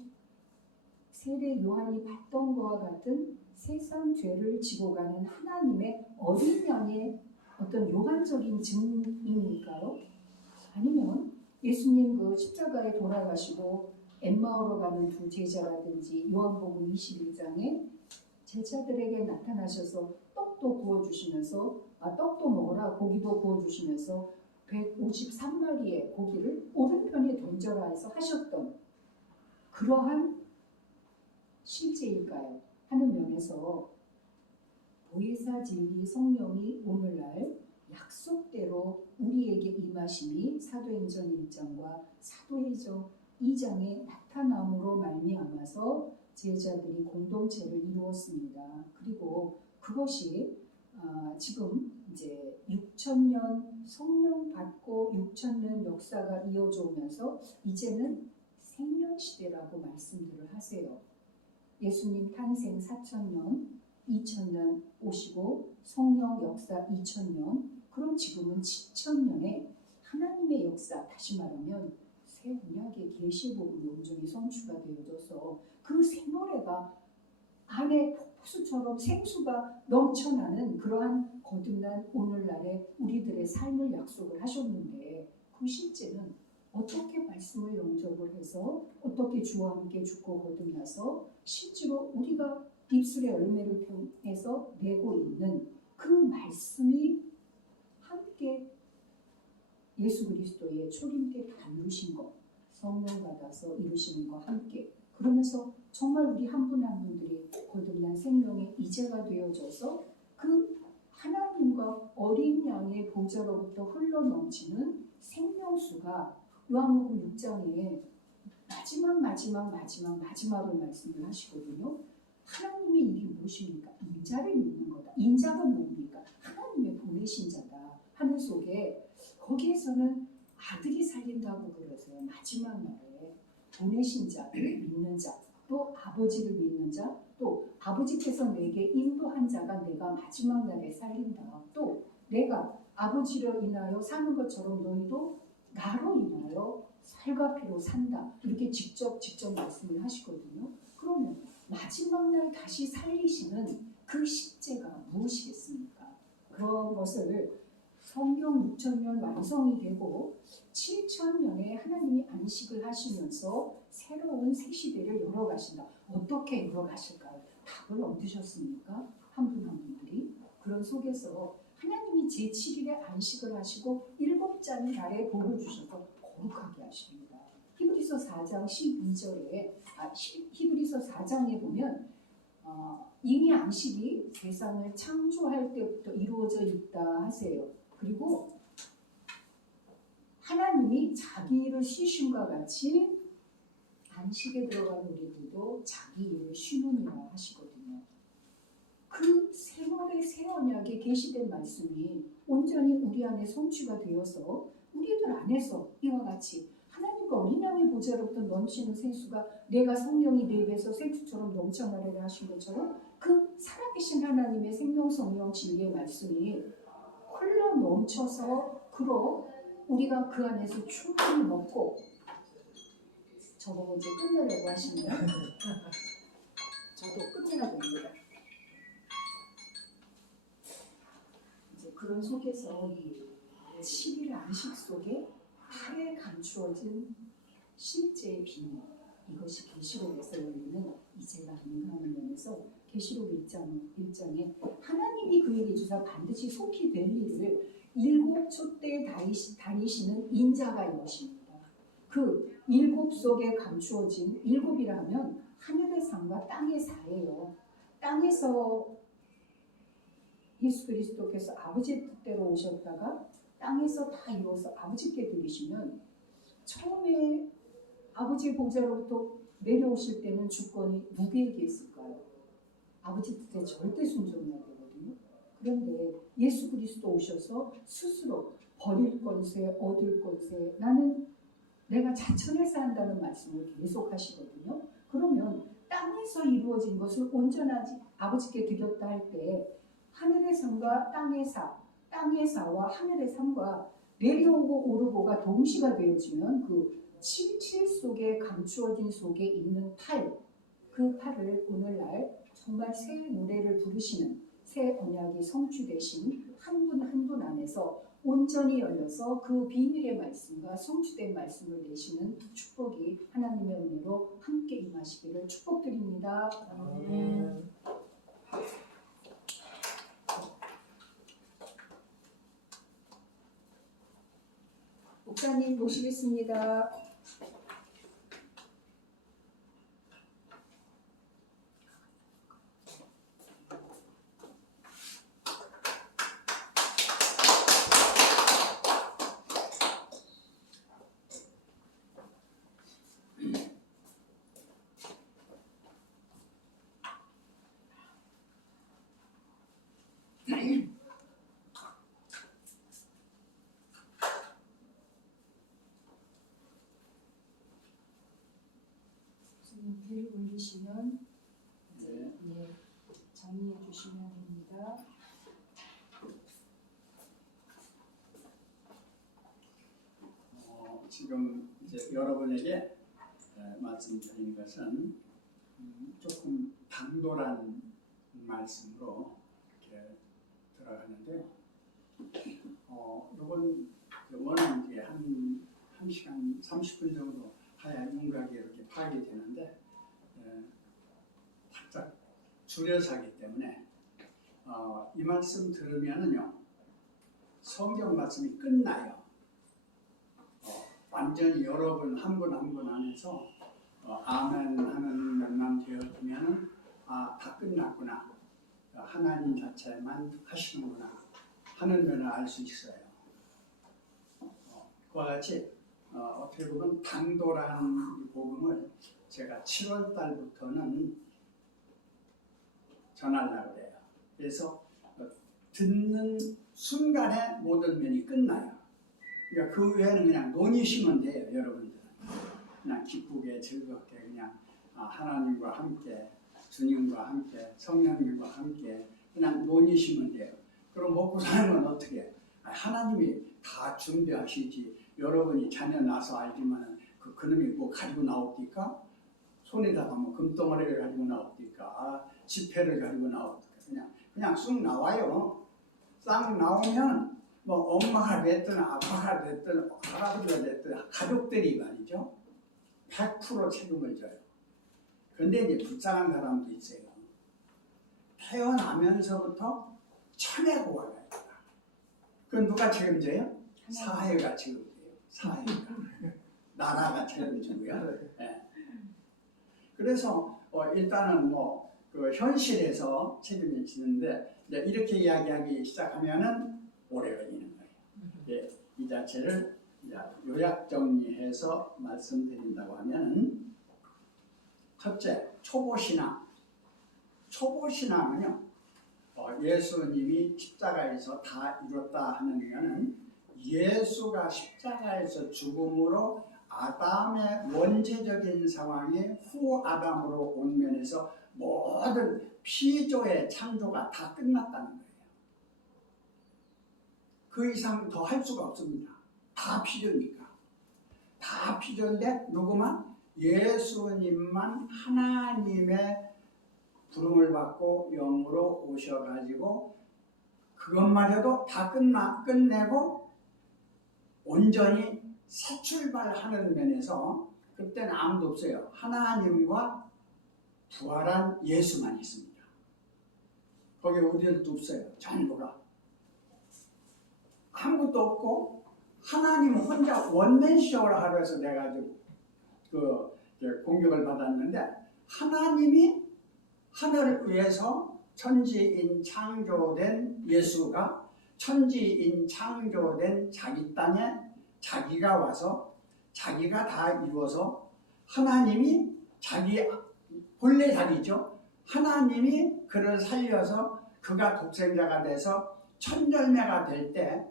세례 요한이 봤던 것과 같은 세상 죄를 지고 가는 하나님의 어린 양의 어떤 요한적인 증인일까요? 아니면 예수님 그 십자가에 돌아가시고 엠마오로 가는 두 제자라든지 요한복음 21장에 제자들에게 나타나셔서 떡도 구워주시면서 떡도 먹어라 고기도 구워주시면서 153마리의 고기를 오른편에 던져라 해서 하셨던 그러한 실제일까요? 하는 면에서 보혜사 진리 성령이 오늘날 약속대로 우리에게 임하심이 사도행전 1장과 사도행전 2장에 나타남으로 말미암아서 제자들이 공동체를 이루었습니다. 그리고 그것이 지금 이제 6,000년 성령 받고 6,000년 역사가 이어져 오면서 이제는 생명시대라고 말씀들을 하세요. 예수님 탄생 4,000년, 2,000년 오시고 성령 역사 2,000년, 그럼 지금은 7,000년의 하나님의 역사, 다시 말하면 새 언약의 계시복음이 온전히 성취가 되어져서 그 새노래가 안에 폭포수처럼 생수가 넘쳐나는 그러한 거듭난 오늘날의 우리들의 삶을 약속을 하셨는데 그 실제는 어떻게 말씀을 영접을 해서 어떻게 주와 함께 죽고 거듭나서 실제로 우리가 입술의 열매를 통해서 내고 있는 그 말씀이 함께 예수 그리스도의 초림때 다 이루신 것, 성령 받아서 이루시는 것 함께 그러면서 정말 우리 한 분 한 분들이 거듭난 생명의 이제가 되어져서 그 하나님과 어린 양의 보좌로부터 흘러넘치는 생명수가 요한복음 6장에 마지막으로 말씀을 하시거든요. 하나님의 일이 무엇입니까? 인자를 믿는 거다. 인자가 뭡니까? 하나님의 보내신 자다 하는 속에 거기에서는 아들이 살린다고 그러세요. 마지막 날에 보내신 자를 믿는 자, 또 아버지를 믿는 자, 또 아버지께서 내게 인도한 자가 내가 마지막 날에 살린다. 또 내가 아버지로 인하여 사는 것처럼 너희도 나로 인하여 살과 피로 산다. 이렇게 직접 말씀을 하시거든요. 그러면 마지막 날 다시 살리시는 그 십제가 무엇이겠습니까? 그런 것을 성경 6,000년 완성이 되고 7,000년에 하나님이 안식을 하시면서 새로운 새 시대를 열어가신다. 어떻게 열어가실까요? 답을 얻으셨습니까? 한 분 한 분들이. 그런 속에서 하나님이 제7일에 안식을 하시고 7째 날에 복을 주셔서 거룩하게 하십니다. 히브리서 4장 12절에 히브리서 4장에 보면 이미 안식이 세상을 창조할 때부터 이루어져 있다 하세요. 그리고 하나님이 자기 일을 쉬심과 같이 안식에 들어간 우리들도 자기 일을 쉬느니라 하시거든요. 그 새월의 새 언약에 계시된 말씀이 온전히 우리 안에 성취가 되어서 우리들 안에서 이와 같이 하나님과 어린 양의 보좌로부터 넘치는 생수가 내가 성령이 내 입에서 생수처럼 넘쳐나리라 하신 것처럼 그 살아계신 하나님의 생명 성령 진리의 말씀이 흘러 넘쳐서 우리가 그 안에서 충분히 먹고 저보고 이제 끝내려고 하시네요. 저도 끝내야 됩니다. 이제 그런 속에서 이 7일 안식 속에 달에 감추어진 실제의 비밀, 이것이 계시록에서 열리는 이제가 아닌가 하는 면에서 계시록 1장에 하나님이 그에게 주사 반드시 속히 될 일을 7 촛대에 다니시는 인자가 이것입니다. 그 7 속에 감추어진 7이라면 하늘의 상과 땅의 사예요. 땅에서 예수 그리스도께서 아버지의 뜻대로 오셨다가 땅에서 다 이루어서 아버지께 드리시면 처음에 아버지의 보좌로부터 내려오실 때는 주권이 누구에게 있을까요? 아버지 뜻에 절대 순종해야 되거든요. 그런데 예수 그리스도 오셔서 스스로 버릴 권세, 얻을 권세, 나는 내가 자천해서 한다는 말씀을 계속 하시거든요. 그러면 땅에서 이루어진 것을 온전하지 아버지께 드렸다 할 때 하늘의 삶과 땅의 사와 하늘의 삶과 내려오고 오르고가 동시가 되어지면 그 77 속에 감추어진 속에 있는 그 팔을 오늘날 정말 새 노래를 부르시는 새 언약이 성취되신 한 분 한 분 안에서 온전히 열려서 그 비밀의 말씀과 성취된 말씀을 내시는 축복이 하나님의 은혜로 함께 임하시기를 축복드립니다. 아멘. 목사님 모시겠습니다. 배를 올리시면 이제 정리해 주시면 됩니다. 지금 이제 여러분에게 말씀드리는 것은 조금 당돌한 말씀으로 이렇게 들어가는데요. 이건 워낙 이제 한 1시간 30분 정도 해야 윤곽이 이렇게 파악이 되는데 살짝 줄여서 하기 때문에 이 말씀 들으면은요 성경 말씀이 끝나요. 완전히 여러분 한 분 한 분 안에서 아멘 하는 것만 되었으면은 다 끝났구나. 하나님 자체만 하시는구나 하는 면을 알 수 있어요. 그와 같이 어떻게 보면 당도라는 이 복음을 제가 7월 달부터는 전하려고 해요. 그래서 듣는 순간에 모든 면이 끝나요. 그러니까 그 외에는 그냥 논이시면 돼요, 여러분들은. 그냥 기쁘게 즐겁게 그냥 하나님과 함께, 주님과 함께, 성령님과 함께 그냥 논이시면 돼요. 그럼 먹고 사는 건 어떻게 해요? 하나님이 다 준비하시지. 여러분이 자녀 낳아서 알지만 그놈이 뭐 가지고 나옵니까? 손에다가 뭐 금덩어리를 가지고 나옵니까? 지폐를 가지고 나옵니까? 그냥 쑥 나와요. 싹 나오면 뭐 엄마가 됐든 아빠가 됐든 할아버지가 됐든 가족들이 말이죠. 100% 책임을 져요. 그런데 이제 불쌍한 사람도 있어요. 태어나면서부터 천혜고가 있다. 그건 누가 책임져요? 사회가 책임져요. 사회가. 나라가 책임지고요. 네. 그래서 일단은 그 현실에서 책임을 지는데 이렇게 이야기하기 시작하면은 오래 걸리는 거예요. 예, 이 자체를 요약 정리해서 말씀드린다고 하면 첫째, 초보신앙. 초보신앙은요, 예수님이 십자가에서 다 이뤘다 하는 것은 예수가 십자가에서 죽음으로 아담의 원죄적인 상황이 후 아담으로 온 면에서 모든 피조의 창조가 다 끝났다는 거예요. 그 이상 더 할 수가 없습니다. 다 피조니까. 다 피조인데 누구만? 예수님만 하나님의 부름을 받고 영으로 오셔가지고 그것만 해도 다 끝내고 온전히 새 출발하는 면에서 그때는 아무도 없어요. 하나님과 부활한 예수만 있습니다. 거기 우리들도 없어요. 전부가. 아무것도 없고 하나님 혼자 원맨쇼를 하러 해서 내가 공격을 받았는데 하나님이 하늘을 위해서 천지인 창조된 예수가 천지인 창조된 자기 땅에 자기가 와서 자기가 다 이루어서 하나님이 자기 본래 자기죠. 하나님이 그를 살려서 그가 독생자가 돼서 첫 열매가 될 때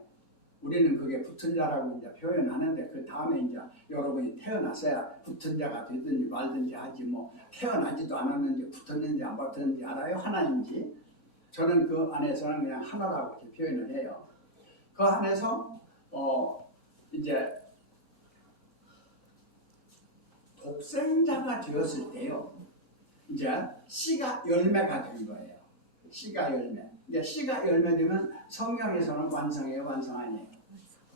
우리는 그게 붙은 자라고 이제 표현하는데 그 다음에 이제 여러분이 태어났어야 붙은 자가 되든지 말든지 하지 뭐 태어나지도 않았는지 붙었는지 안 붙었는지 알아요? 하나인지. 저는 그 안에서는 그냥 하나라고 이렇게 표현을 해요. 그 안에서 이제 독생자가 되었을 때요. 이제 씨가 열매가 된 거예요. 씨가 열매. 이제 씨가 열매 되면 성경에서는 완성이에요, 완성 아니에요?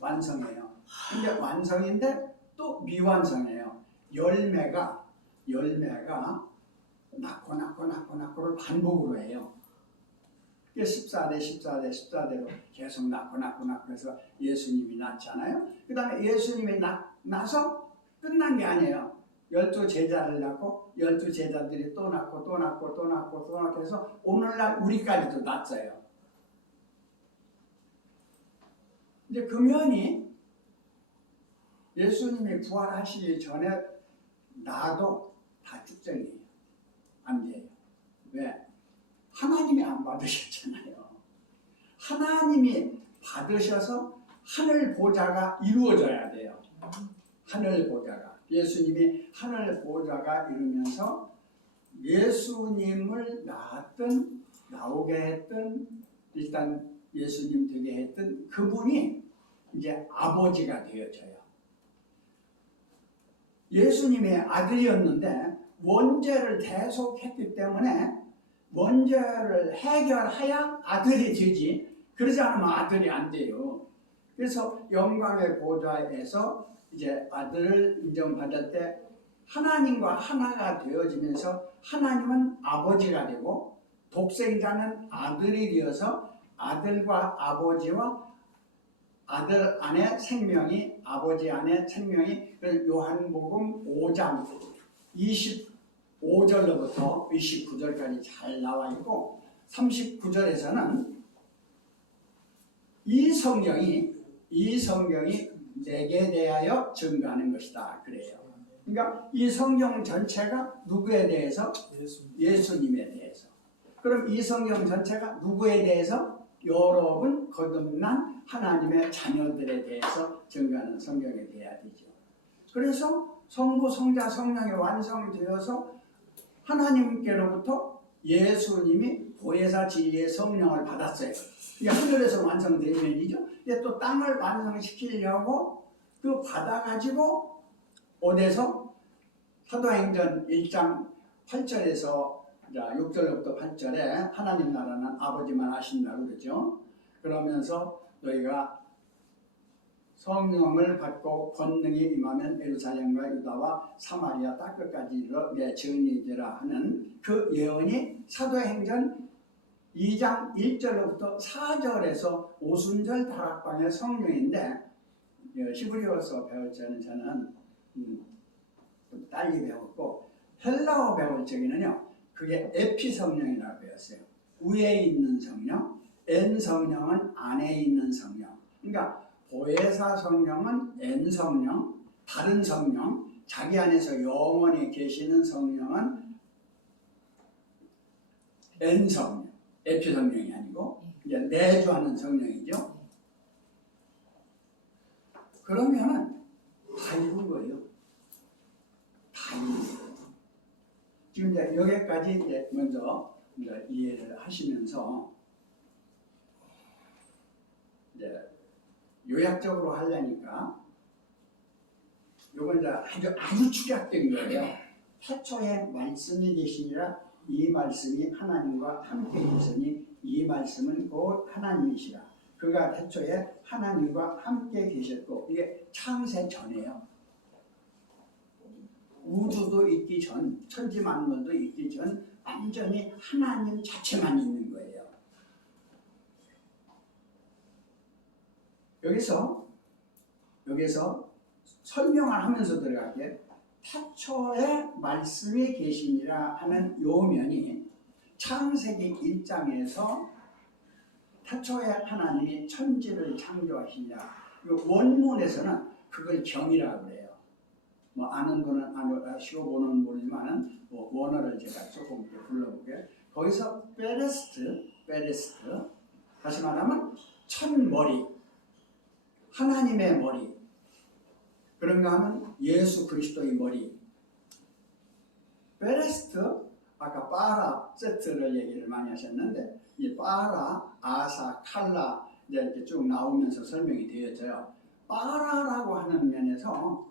완성이에요. 근데 완성인데 또 미완성이에요. 열매가 낳고를 반복으로 해요. 14대로 계속 낳고 해서 예수님이 낳잖아요. 그 다음에 예수님이 나서 끝난 게 아니에요. 12제자를 낳고 12제자들이 또 낳고 해서 오늘날 우리까지도 낳았어요. 이제 그 면이 예수님이 부활하시기 전에 나도 다 축적이에요. 안 돼요. 왜? 하나님이 안 받으셨잖아요. 하나님이 받으셔서 하늘 보좌가 이루어져야 돼요. 하늘 보좌가. 예수님이 하늘 보좌가 이루면서 예수님을 낳았던, 나오게 했던, 일단 예수님 되게 했던 그분이 이제 아버지가 되어져요. 예수님의 아들이었는데 원죄를 계속했기 때문에 원죄를 해결해야 아들이 되지. 그러지 않으면 아들이 안 돼요. 그래서 영광의 보좌에서 이제 아들을 인정받을 때 하나님과 하나가 되어지면서 하나님은 아버지가 되고 독생자는 아들이 되어서 아들과 아버지와 아들 안에 생명이 아버지 안에 생명이 요한복음 5장 25절로부터 29절까지 잘 나와 있고 39절에서는 이 성경이 내게 대하여 증거하는 것이다 그래요. 그러니까 이 성경 전체가 누구에 대해서? 예수님에 대해서. 그럼 이 성경 전체가 누구에 대해서? 여러분 거듭난 하나님의 자녀들에 대해서 증거하는 성경이 돼야 되죠. 그래서 성부, 성자, 성령이 완성이 되어서 하나님께로부터 예수님이 보혜사 진리의 성령을 받았어요. 이게 하늘에서 완성된 면이죠. 이제 또 땅을 완성시키려고 그 받아가지고 어디서? 사도행전 1장 8절에서 6절부터 8절에 하나님 나라는 아버지만 아신다고 그러죠. 그러면서 너희가 성령을 받고 권능이 임하면 예루살렘과 유다와 사마리아 땅끝까지 이르러 내 증인이되라 하는 그 예언이 사도행전 2장 1절로부터 4절에서 오순절 다락방의 성령인데 히브리어서 배울 때는 저는 좀 딸리 배웠고 헬라어 배울 적에는요 그게 에피 성령이라고 배웠어요. 위에 있는 성령, N 성령은 안에 있는 성령. 그러니까 보혜사 성령은 N 성령, 다른 성령, 자기 안에서 영원히 계시는 성령은 N 성령, 에피 성령이 아니고 이제 내주하는 성령이죠. 그러면은 다 이룬 거예요. 다 이룬 거예요. 지금 이제 여기까지 이제 먼저 이제 이해를 하시면서 이제 요약적으로 하려니까 요건 이제 아주 축약된 거예요. 태초에 말씀이 계시니라 이 말씀이 하나님과 함께 계시니 이 말씀은 곧 하나님이시라. 그가 태초에 하나님과 함께 계셨고 이게 창세 전이에요. 우주도 있기 전, 천지만물도 있기 전 완전히 하나님 자체만 있는 거예요. 여기서 설명을 하면서 들어갈게. 태초에 말씀이 계시니라 하는 요면이 창세기 1장에서 태초에 하나님이 천지를 창조하시니라. 원문에서는 그걸 경이라고 그래요. 뭐 아는 분은 아시고 보는 모르지만은 원어를 제가 조금 불러볼게요. 거기서 베레스트 다시 말하면 첫머리, 하나님의 머리. 그런가 하면 예수 그리스도의 머리. 베레스트 아까 파라 세트를 얘기를 많이 하셨는데 이 파라, 아사, 칼라 이렇게 쭉 나오면서 설명이 되어져요. 파라라고 하는 면에서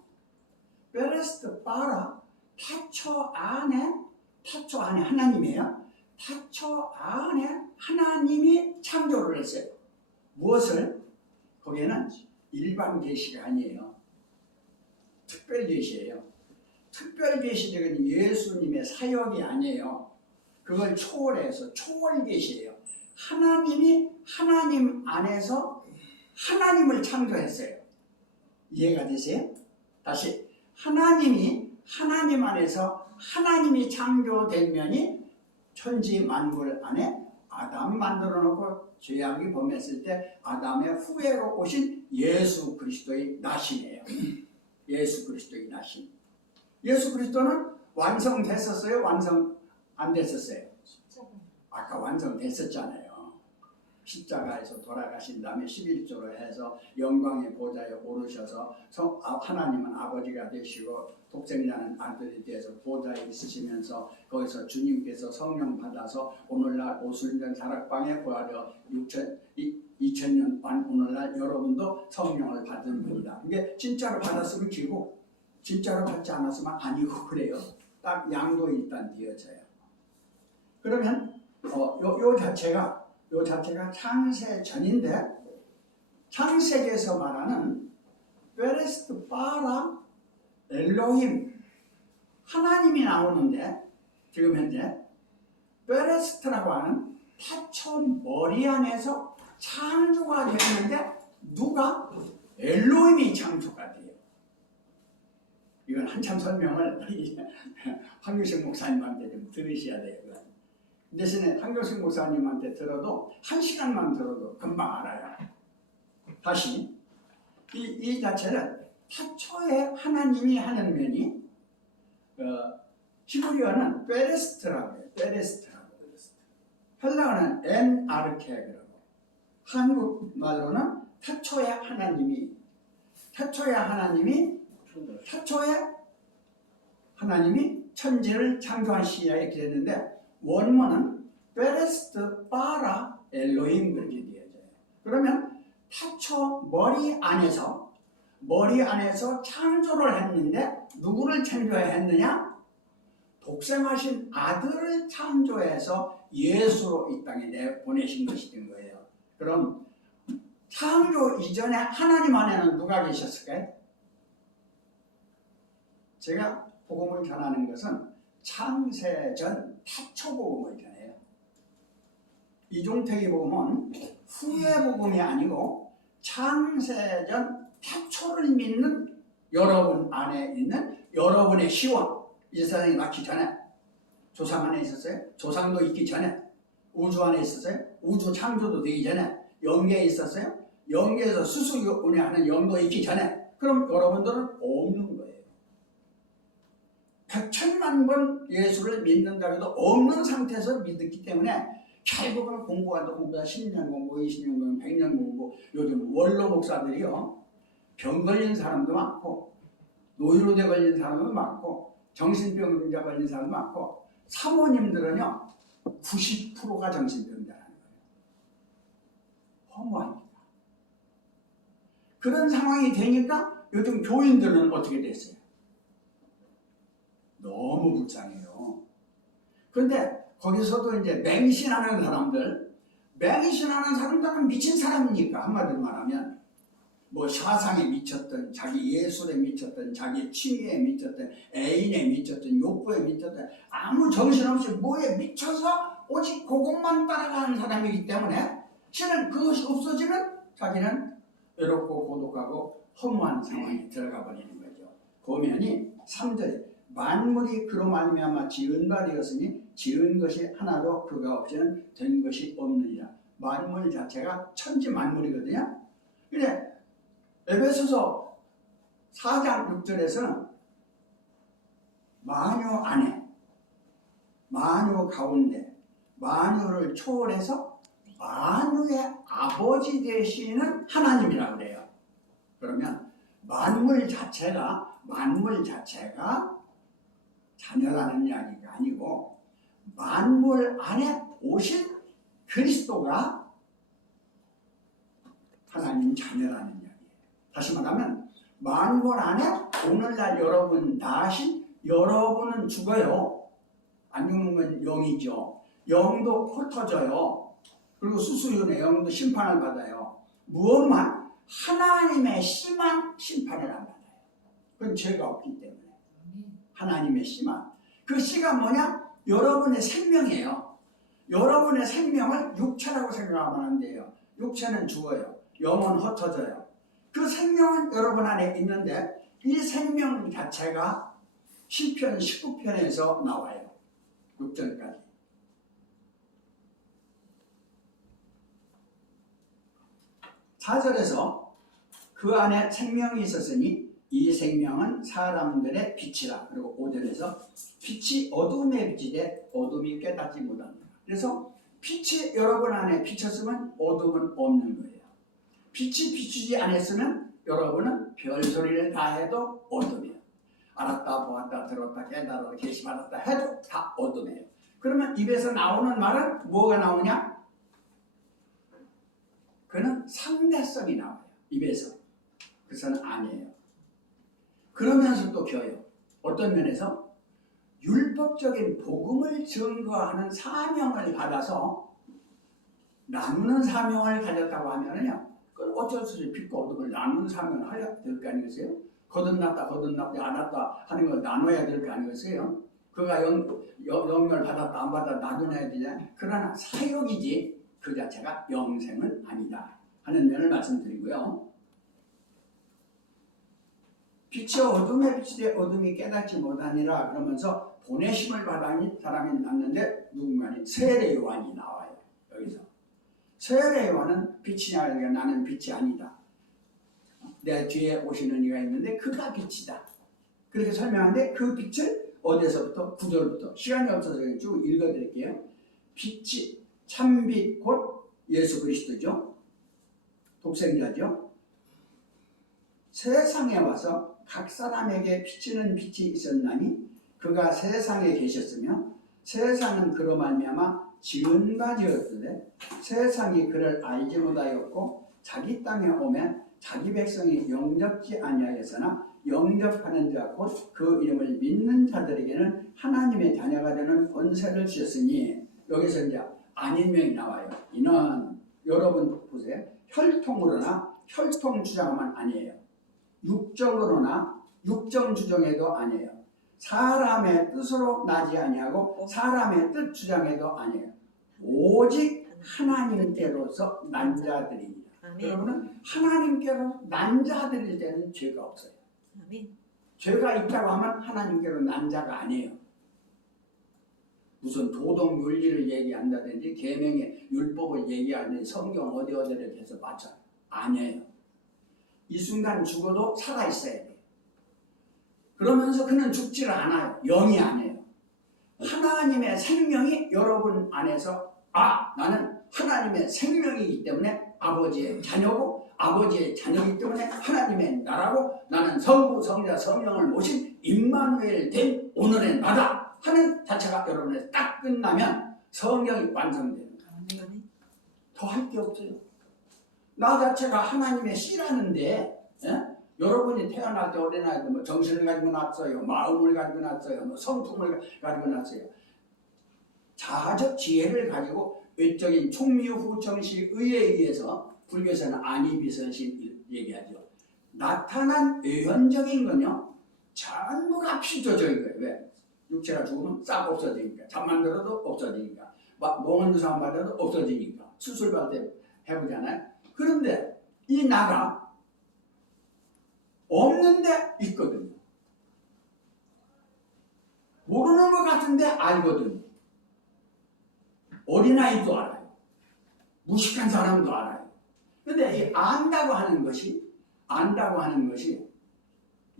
베레스트 파라 태초 안에 하나님이에요. 태초 안에 하나님이 창조를 했어요. 무엇을? 거기에는 일반 계시가 아니에요. 특별 계시예요. 특별 계시적인 예수님의 사역이 아니에요. 그걸 초월해서 초월 계시예요. 하나님이 하나님 안에서 하나님을 창조했어요. 이해가 되세요? 다시 하나님이 하나님 안에서 하나님이 창조된 면이 천지 만물 안에 아담 만들어 놓고 죄악이 범했을 때 아담의 후예로 오신 예수 그리스도의 나심이에요. 예수 그리스도의 나심. 예수 그리스도는 완성됐었어요? 완성 안 됐었어요? 아까 완성됐었잖아요. 십자가에서 돌아가신 다음에 11조로 해서 영광의 보좌에 오르셔서 하나님은 아버지가 되시고 독생자는 아들이 되어서 보좌에 있으시면서 거기서 주님께서 성령 받아서 오늘날 오순절 다락방에 부활하여 2000년 오늘날 여러분도 성령을 받은 분이다. 이게 진짜로 받았으면 기고 진짜로 받지 않았으면 아니고 그래요. 딱 양도 일단 되어져요. 그러면 요 자체가 창세 전인데 창세기에서 말하는 베레스트 바라 엘로힘 하나님이 나오는데 지금 현재 베레스트라고 하는 태초 머리 안에서 창조가 되었는데 누가? 엘로힘이 창조가 돼요. 이건 한참 설명을 황교식 목사님한테 좀 들으셔야 돼요. 대신에 황교식 목사님한테 들어도 1시간만 들어도 금방 알아요. 다시 이 자체는 태초에 하나님이 하는 면이 히브리어는 베레스트라고 해요. 베레스트라고. 헬라어는 엔아르케라고. 한국말로는 태초에 하나님이 천지를 창조하시야 이렇게 됐는데 원문은 베레스트 바라 엘로힘 그렇게 되어져요. 그러면 태초 머리 안에서 창조를 했는데 누구를 창조했느냐? 독생하신 아들을 창조해서 예수로 이 땅에 내보내신 것이 된 거예요. 그럼 창조 이전에 하나님 안에는 누가 계셨을까요? 제가 복음을 전하는 것은 창세전 태초 복음을 전해요. 이종택이 복음은 후의 복음이 아니고 창세전 태초를 믿는 여러분 안에 있는 여러분의 시원. 이 세상이 낳기 전에 조상 안에 있었어요. 조상도 있기 전에 우주 안에 있었어요. 우주 창조도 되기 전에 영계에 있었어요. 영계에서 수수운행하는 영도 있기 전에 그럼 여러분들은 없는 거예요. 100천만 번 예수를 믿는다고 해도 없는 상태에서 믿었기 때문에 결국은 공부하다 10년 공부, 20년 공부, 100년 공부. 요즘 원로 목사들이요 병 걸린 사람도 많고 노이로제 걸린 사람도 많고 정신병자 걸린 사람도 많고 사모님들은요 90%가 정신병자라는 거예요. 허무합니다. 그런 상황이 되니까 요즘 교인들은 어떻게 됐어요? 너무 불쌍해요. 그런데 거기서도 이제 맹신하는 사람들은 미친 사람이니까 한마디로 말하면 뭐 사상에 미쳤던, 자기 예술에 미쳤던, 자기 취미에 미쳤던, 애인에 미쳤던, 욕구에 미쳤던 아무 정신없이 뭐에 미쳐서 오직 그것만 따라가는 사람이기 때문에 실은 그것이 없어지면 자기는 외롭고 고독하고 허무한 상황에 들어가 버리는 거죠. 고면이 3절에 만물이 그로 말미암아 지은 바 되었으니 지은 것이 하나도 그가 없이는 된 것이 없느니라. 만물 자체가 천지 만물이거든요. 그래 에베소서 4장 6절에서는 만유 안에, 만유 가운데, 만유를 초월해서 만유의 아버지 되시는 하나님이라고 그래요. 그러면 만물 자체가 자녀라는 이야기가 아니고 만물 안에 오신 그리스도가 하나님 자녀라는 이야기예요. 다시 말하면 만물 안에 오늘날 여러분 나신 여러분은 죽어요. 안 죽는 건 영이죠. 영도 흩어져요. 그리고 수수윤의 영도 심판을 받아요. 무엇만? 하나님의 씨만 심판을 안 받아요. 그건 죄가 없기 때문에. 하나님의 씨만. 그 씨가 뭐냐? 여러분의 생명이에요. 여러분의 생명을 육체라고 생각하면 안 돼요. 육체는 죽어요. 영은 흩어져요. 그 생명은 여러분 안에 있는데 이 생명 자체가 시편 19편에서 나와요. 6절까지. 4절에서 그 안에 생명이 있었으니 이 생명은 사람들의 빛이라. 그리고 5절에서 빛이 어둠에 비치되 어둠이 깨닫지 못한다. 그래서 빛이 여러분 안에 비쳤으면 어둠은 없는 거예요. 빛이 비추지 않았으면 여러분은 별소리를 다 해도 어둠이에요. 알았다 보았다 들었다 깨달았다 계시받았다 해도 다 어둠이에요. 그러면 입에서 나오는 말은 뭐가 나오냐? 그는 상대성이 나와요. 입에서. 그것은 아니에요. 그러면서도 겨요. 어떤 면에서? 율법적인 복음을 증거하는 사명을 받아서 나누는 사명을 가졌다고 하면은요 그건 어쩔 수 없이 빛과 어둠을 나누는 사명을 해야 될 거 아니겠어요? 거듭났다 거듭났지 않았다 하는 걸 나눠야 될 거 아니겠어요? 그가 영을 받았다 안 받았다 나눠야 되냐? 그러나 사역이지 그 자체가 영생은 아니다 하는 면을 말씀드리고요. 빛이 어둠에 비치되 어둠이 깨닫지 못하니라 그러면서 보내심을 받은 사람이 났는데 누군가니 세례 요한이 나와요. 여기서 세례 요한은 빛이냐 그러니까 나는 빛이 아니다. 내 뒤에 오시는 이가 있는데 그가 빛이다. 그렇게 설명하는데 그 빛을 어디서부터 9절부터 시간이 없어서 쭉 읽어드릴게요. 빛이 참빛 곧 예수 그리스도죠. 독생자죠. 세상에 와서 각 사람에게 비치는 빛이 있었나니 그가 세상에 계셨으며 세상은 그로 말미암아 지은 바 지었으되 세상이 그를 알지 못하였고 자기 땅에 오면 자기 백성이 영접지 아니하였으나 영접하는 자 곧 그 이름을 믿는 자들에게는 하나님의 자녀가 되는 권세를 주셨으니 여기서 이제 안인명이 나와요. 이는 여러분 보세요. 혈통으로나 혈통 주장만 아니에요. 육적으로나 육정 주장에도 아니에요. 사람의 뜻으로 나지 아니하고 사람의 뜻 주장에도 아니에요. 오직 하나님께로서 난 자들입니다. 여러분은 하나님께로 난 자들일 때는 죄가 없어요. 죄가 있다고 하면 하나님께로 난 자가 아니에요. 무슨 도덕 윤리를 얘기한다든지 계명의 율법을 얘기하는데 성경 어디를 해서 맞춰 아니에요. 이 순간 죽어도 살아있어야 돼요. 그러면서 그는 죽지를 않아요. 영이 아니에요. 하나님의 생명이 여러분 안에서 나는 하나님의 생명이기 때문에 아버지의 자녀고 아버지의 자녀이기 때문에 하나님의 나라고 나는 성부 성자 성령을 모신 임마누엘 된 오늘의 나다 하는 자체가 여러분의 딱 끝나면 성경이 완성되는 거예요. 더 할 게 없어요. 나 자체가 하나님의 씨라는데 여러분이 태어날 때 어린아이도 뭐 정신을 가지고 났어요. 마음을 가지고 났어요. 뭐 성품을 가지고 났어요. 자아적 지혜를 가지고 외적인 총미후정식 의에 의해서 불교에서는 안이비선식 얘기하죠. 나타난 외현적인 건요. 전부가 필조적인 거예요. 왜? 육체가 죽으면 싹 없어지니까. 잠만 들어도 없어지니까. 몽은 주사 맞아도 없어지니까. 수술 받을 때 해보잖아요. 그런데 이 나가 없는데 있거든요. 모르는 것 같은데 알거든요. 어린아이도 알아요. 무식한 사람도 알아요. 근데 이 안다고 하는 것이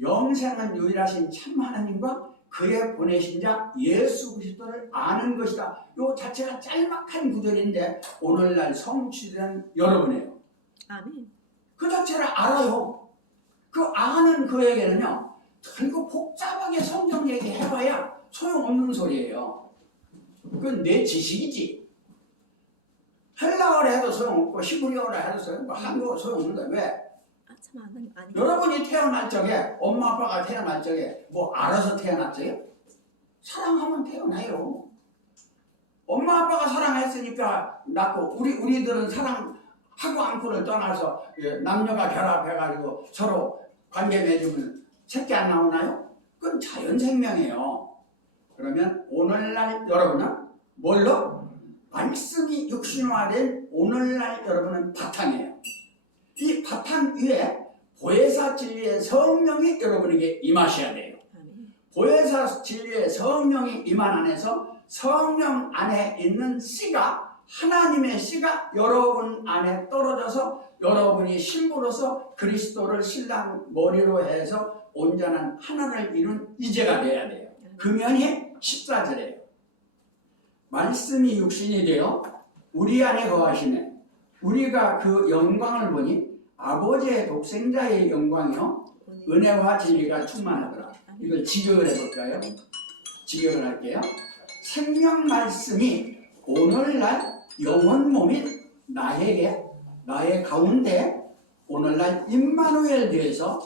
영생은 유일하신 참 하나님과 그의 보내신 자 예수 그리스도를 아는 것이다. 이 자체가 짤막한 구절인데 오늘날 성취된 여러분이에요. 아멘. 그 자체를 알아요. 그 아는 그에게는요. 그리고 복잡하게 성경 얘기해봐야 소용없는 소리예요. 그건 내 지식이지. 헬라어를 해도 소용없고 히브리어를 해도 소용없고 한국어 소용없는데 왜? 참 아니. 여러분이 태어날 적에 엄마 아빠가 태어날 적에 뭐 알아서 태어났어요? 사랑하면 태어나요. 엄마 아빠가 사랑했으니까 낳고 우리들은 사랑하고 않고를 떠나서 남녀가 결합해가지고 서로 관계 맺으면 새끼 안 나오나요? 그건 자연생명이에요. 그러면 오늘날 여러분은 뭘로? 말씀이 육신화된 오늘날 여러분은 바탕이에요. 이 바탕 위에 보혜사 진리의 성령이 여러분에게 임하셔야 돼요. 보혜사 진리의 성령이 임한 안에서 성령 안에 있는 씨가 하나님의 씨가 여러분 안에 떨어져서 여러분이 신부로서 그리스도를 신랑 머리로 해서 온전한 하나를 이룬 이제가 돼야 돼요. 그 면이 14절이에요. 말씀이 육신이 되어 우리 안에 거하시네. 우리가 그 영광을 보니 아버지의 독생자의 영광이요 은혜와 진리가 충만하더라. 이걸 직역을 해볼까요? 직역을 할게요. 생명 말씀이 오늘날 영혼 몸인 나의 가운데 오늘날 임마누엘 되어서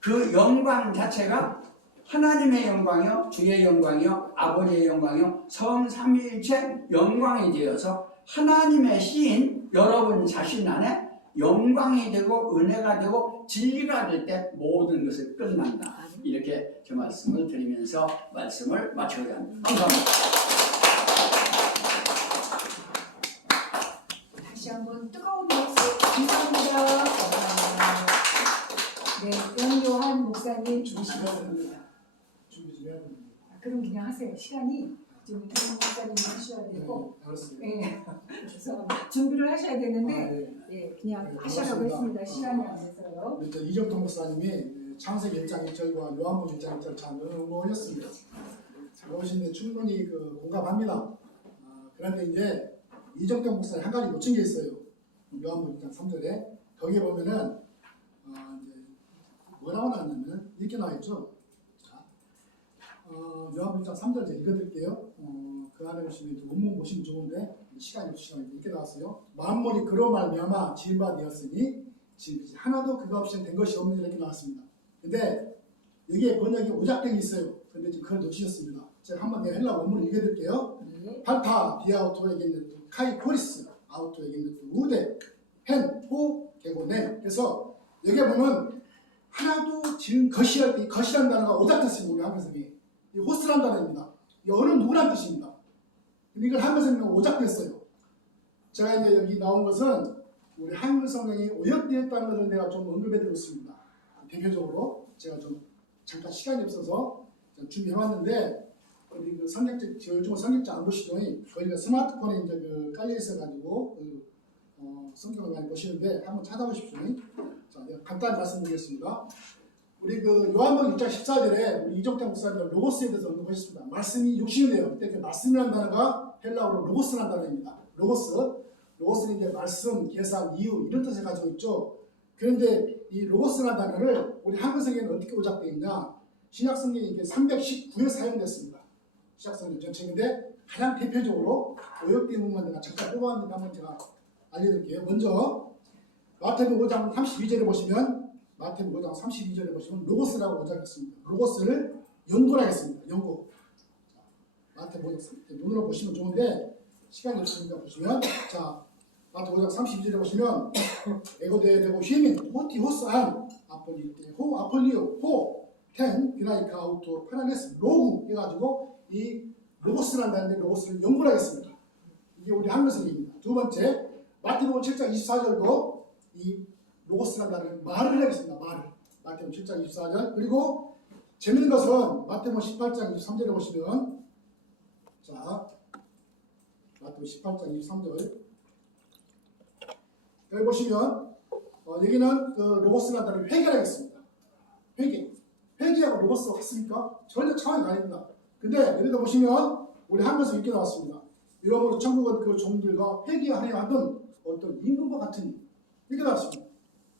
그 영광 자체가 하나님의 영광이요 주의 영광이요 아버지의 영광이요 성삼위일체 영광이 되어서 하나님의 씨인 여러분 자신 안에 영광이 되고 은혜가 되고 진리가 될 때 모든 것을 끝난다. 아멘. 이렇게 저 말씀을 드리면서 말씀을 마치고자 합니다. 감사합니다. 다시 한번 뜨거운 박수 감사합니다. 네, 영요한 목사님 모시겠습니다. 준비 좀 해야 됩니다. 그럼 그냥 하세요. 시간이 지금 이태원 목사님 하셔야 되고, 알았습니다. 네, 죄송합니다. 준비를 하셔야 되는데, 네. 네, 그냥 네, 하시라고 고맙습니다. 했습니다. 시간이 안 돼서요. 우리 또 이정통 목사님이 창세기 1장 1절과 요한복음 1장 1절 잘 넘어오셨습니다. 잘 오시는데 충분히 공감합니다. 그런데 이제 이정통 목사님 한 가지 놓친 게 있어요. 요한복음 1장 3절에 거기에 보면은 이제 뭐라고 나왔냐면 이렇게 나와 있죠. 요한복음 1장 3절 제가 읽어드릴게요. 그 안에 보시면 원문 보시면 좋은데 시간이 없으시면 이렇게 나왔어요. 만물이 그로 말미암아 지은 바 되었으니 지금 하나도 그가 없이 된 것이 없는 이렇게 나왔습니다. 근데 여기에 번역이 오작된 있어요. 근데 지금 그걸 놓치셨습니다. 제가 한번 내가 헬라 원문을 읽어드릴게요. 네. 팔타 디아우토에게 있는 또 카이코리스 아우토에게 있는 또 우데 펜호 게고네. 그래서 여기에 보면 하나도 지은 것이랄 때 것이라는 단어가 오작됐습니다. 우리 한글성에 이 호스란 단어입니다. 이 어느 누구란 뜻입니다. 근데 이걸 한글성에 오작됐어요. 제가 이제 여기 나온 것은 우리 한글 성경이 오역되었다는 것을 내가 좀 언급해드리고 있습니다. 대표적으로 제가 좀 잠깐 시간이 없어서 준비해왔는데 우리 그 성경책 요즘 성경책 안 보시죠? 거기가 스마트폰에 이제 깔려 있어가지고 성경을 많이 보시는데 한번 찾아보십시오. 자, 내가 간단히 말씀드리겠습니다. 우리 그 요한복음 1장 14절에 우리 이정태 목사님 로고스에 대해서 언급하셨습니다. 말씀이 육신이 돼요. 그때 그 말씀이라는 단어가 헬라어로 로고스라는 단어입니다. 로고스는 이제 말씀, 계산, 이유 이런 뜻을 가지고 있죠. 그런데 이 로고스라는 단어를 우리 한글 성경에는 어떻게 오작되어 있냐? 신약 성경에 이게 319회 사용됐습니다. 신약 성경 전체인데 가장 대표적으로 오역된 부분만 내가 잠깐 뽑아왔는데 한번 제가 알려드릴게요. 먼저 마태복음 5장 32절에 보시면 마태복음 5장 32절에 보시면 로고스라고 오작했습니다. 로고스를 연구를 하겠습니다. 연구. 마태복음 눈으로 보시면 좋은데 시간이 없으니까 보시면 자 마태복음 5장 32절에 보시면 에고데 되고 휘민 호티 호스안 아폴리 호 아폴리오 호텐 비나이카 아우토 파라네스 로구 해가지고 이 로고스라는 단어인데 로고스를 연구를 하겠습니다. 이게 우리 한글 성경입니다. 두 번째 마태복음 7장 24절도 이 로고스라는 단어를 말을 하겠습니다. 말을 마태복음 7장 24절 그리고 재밌는 것은 마태복음 18장 23절에 보시면 자 마태복음 18장 23절 여기 보시면 여기는 그 로고스라는 단어를 회개하겠습니다. 회개하고 로고스가 같습니까? 전혀 차원이 아닙니다. 근데 여기다 보시면 우리 한글에서 이렇게 나왔습니다. 이러므로 천국은 그 종들과 회개하려 하던 어떤 임금과 같은 이렇게 나왔습니다.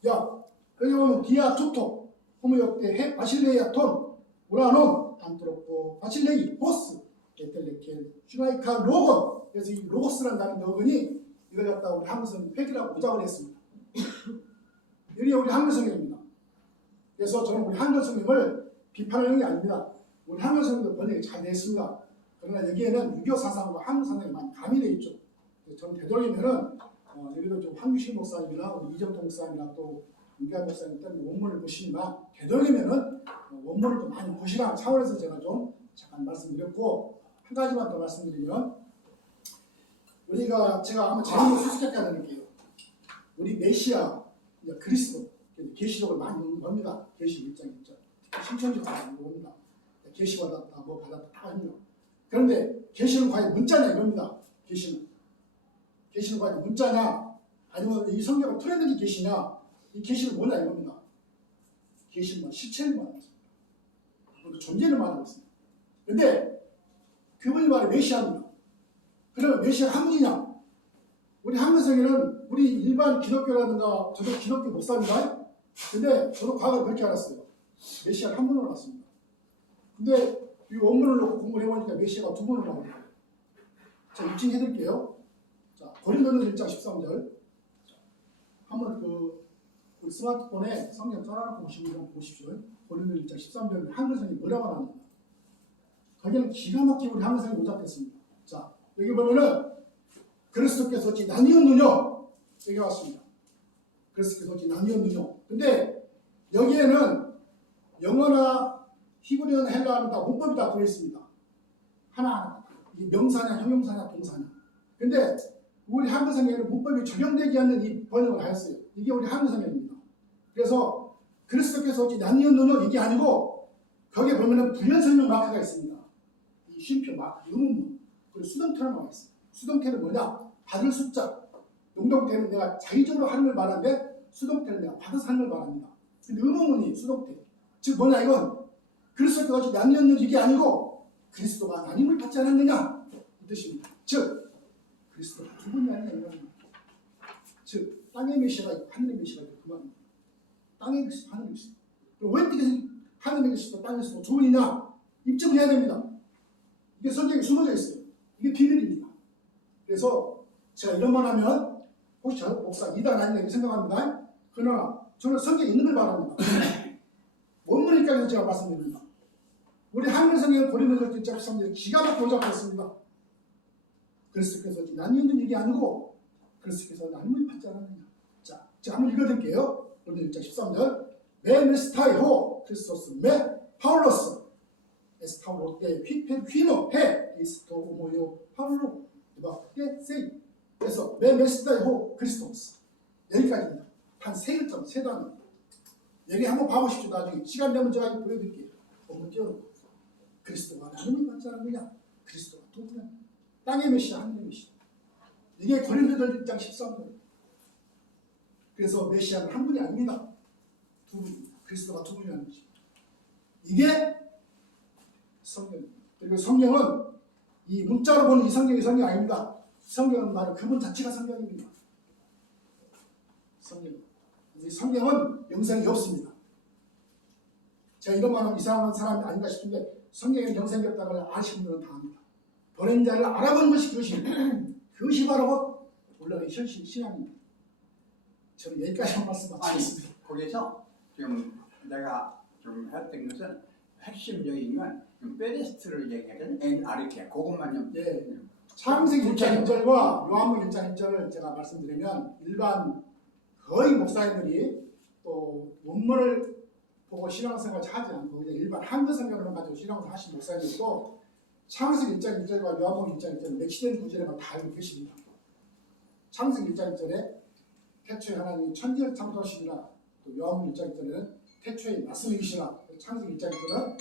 야 여기 보면 디아 투토 호모역대 바실레이아톤 우라논 안트로포 바실레이 보스 에텔레켈 슈나이카 로건 그래서 이 로고스라는 단어 너근이 이걸 갖다 우리 한글성 회개라고 오작을 했습니다. 이게 우리 한글성입니다. 그래서 저는 우리 한글성을 비판하는 게 아닙니다. 우리 한글성도 번역이 잘 되어 있습니다. 그러나 여기에는 유교 사상과 한글 사상이 많이 가미되어 있죠. 저는 되도록이면은 여기도 좀 황규식 목사님이나 우리 이정통 목사님이나 또 윤기환 목사님 때문에 원문을 보시지만 되도록이면은 원문을 좀 많이 보시라는 차원에서 제가 좀 잠깐 말씀드렸고 한 가지만 더 말씀드리면 제가 한번 제목을 수수께끼 드릴게요. 우리 메시아 그리스도 계시록을 많이 읽는 겁니다. 계시록 1장 1절 신천지가 많이 옵니다. 계시 받았다 뭐 받았다 다 합니다. 그런데 계시는 과연 문자냐 이겁니다. 계시는 과연 문자냐 아니면 이 성경을 풀어내는 게 계시냐 이 계시는 뭐냐 이겁니다. 계시는 실체를 말하고 있습니다. 존재를 말하고 있습니다. 그런데 그분이 말해 메시아입니다. 그러면 메시아가 한 분이냐? 우리 한글성에는 우리 일반 기독교라든가 저도 기독교 목사입니다. 근데 저도 과거에 그렇게 알았어요. 메시아를 한 분으로 알았습니다. 근데 이 원문을 놓고 공부를 해보니까 메시아가 두 번으로 나옵니다. 자, 입증해드릴게요. 자, 고린도전서 1장 13절. 한번 우리 스마트폰에 성경 깔아놓고 보십시오. 고린도전서 1장 13절 한글성이 뭐라고 나옵니다. 거기는 기가 막히게 우리 한글성이 오작됐습니다. 자, 여기 보면은 그리스도께서 어찌 나뉘었느냐 여기 왔습니다. 그리스도께서 나뉘었느뇨. 근데 여기에는 영어나 히브리어나 헬라어는 다 문법이 다 들어있습니다. 하나하나. 이게 명사냐 형용사냐 동사냐. 근데 우리 한글 성경에는 문법이 적용되지 않는 이 번역을 하였어요. 이게 우리 한글 성경입니다. 그래서 그리스도께서 나뉘었느뇨 이게 아니고 거기에 보면은 부연설명 마크가 있습니다. 이 쉼표 마크, 의문문, 그리고 수동태로 나와 있어요. 수동태는 뭐냐? 받을 숫자. 능동태는 내가 자의적으로 하는 걸 말하는데 수동태는 내가 받아서 하는 걸 말합니다. 근데 의문문이 수동태. 즉 뭐냐 이건 그리스도께서 나뉘었느뇨 이게 아니고 그리스도가 나님을 받지 않았느냐 이 뜻입니다. 즉 그리스도가 두 분이 아니냐 이런 겁니다. 즉 땅의 메시아가 있고 하늘의 메시아가 있고 그 말입니다. 땅의 그리스도 하늘의 그리스도. 그럼 왜 어떻게 하늘의 그리스도 땅의 그리스도 두 분이냐 입증을 해야 됩니다. 이게 성경에 숨어져 있어요. 이게 비밀입니다. 그래서 제가 이런 말 하면 혹시 저 목사 이단 아니냐 이렇게 생각합니다. 그러나 저는 성경에 있는 걸 말합니다. 원문일까지 제가 말씀드립니다. 우리 한글 성경은 고린도서 1장 13절 기가 막히게 오작했습니다. 그리스도께서 나뉘는 얘기 아니고 그리스도께서 나눔을 받지 않았느냐. 자, 제가 한번 읽어드릴게요. 고린도 1장 13절 메 메스타이호 크리스토스 메 파울로스 에스타우로 때 휘노 해 이스토 오모요 파울로 때 세이 그래서 메 메스타이호 크리스토스 여기까지입니다. 한 세 글자 세 단어. 여기 한번 봐보십시오. 나중에 시간 되면 제가 보여드릴게요. 한번 띄워놓고 그리스도가 나눔을 받지 않느냐 그리스도가 누구냐 땅의 메시아 하늘의 메시아 이게 고린도서 1장 13절 그래서 메시아는 한 분이 아닙니다. 두 분입니다. 그리스도가 두 분이라는 것입니다. 이게 성경입니다. 그리고 성경은 이 문자로 보는 이 성경이 성경이 아닙니다. 성경은 바로 그분 자체가 성경입니다. 성경은 영생이 없습니다. 제가 이런 말하면 이상한 사람이 아닌가 싶은데 성경에 영생이 없다는 걸 아시는 분은 다 압니다. 보낸 자를 알아보는 것이 그것이 바로 원래 현실 신앙입니다. 저는 여기까지만 말씀드리겠습니다. 거기서 지금 내가 좀 했던 것은 핵심적인 건 페레스트를 얘기하는 NRK 그것만 좀 창세기 1장 1절과 요한복음 1장 1절을 제가 말씀드리면 일반 거의 목사님들이 또 원문을 보고 신앙생활 하지 않고 그냥 일반 한글 성경을 가지고 신앙생활 하신 목사님들도 창세기 1장 1절과 요한복음 1장 1절 맥시된 구절에만 다 알고 계십니다. 창세기 1장 1절에 태초에 하나님이 천지를 창조하시니라 또 요한복음 1장 1절에는 태초에 말씀이시라 창세기 1장 1절은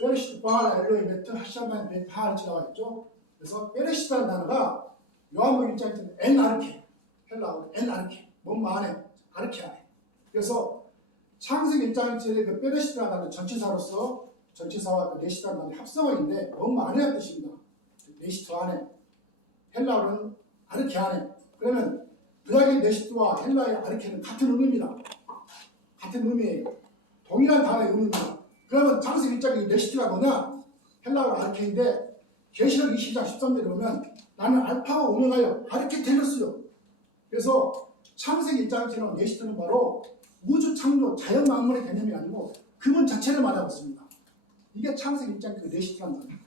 베레시트 바알 엘로이 메트 하샤만 베타알지 나와 있죠. 그래서 베레시트라는 단어가 요한복음 1장 1절에 엔아르케 헬라어로 엔아르케 몸 안에 아르케 안에 그래서 창세기 1장 1절에 그 베레시트라는 단어 전치사로서 전치사와 그 네시트라는 단어 합성어인데 몸 안에 뜻입니다. 네시트 안에 헬라어는 아르케 안에 그러면 구약의 네시트와 헬라의 아르케는 같은 의미입니다. 같은 의미예요. 동일한 단어의 의미입니다. 그러면 창세기 1장의 네시트가 뭐냐? 헬라어로 아르케인데 계시록 20장 13절에 보면 나는 알파와 오메가요 아르케텔로스요. 그래서 창세기 1장처럼 네시트는 바로 우주 창조 자연 만물의 개념이 아니고 그분 자체를 말하고 있습니다. 이게 창세기 1장 그 네시트라는 단어입니다.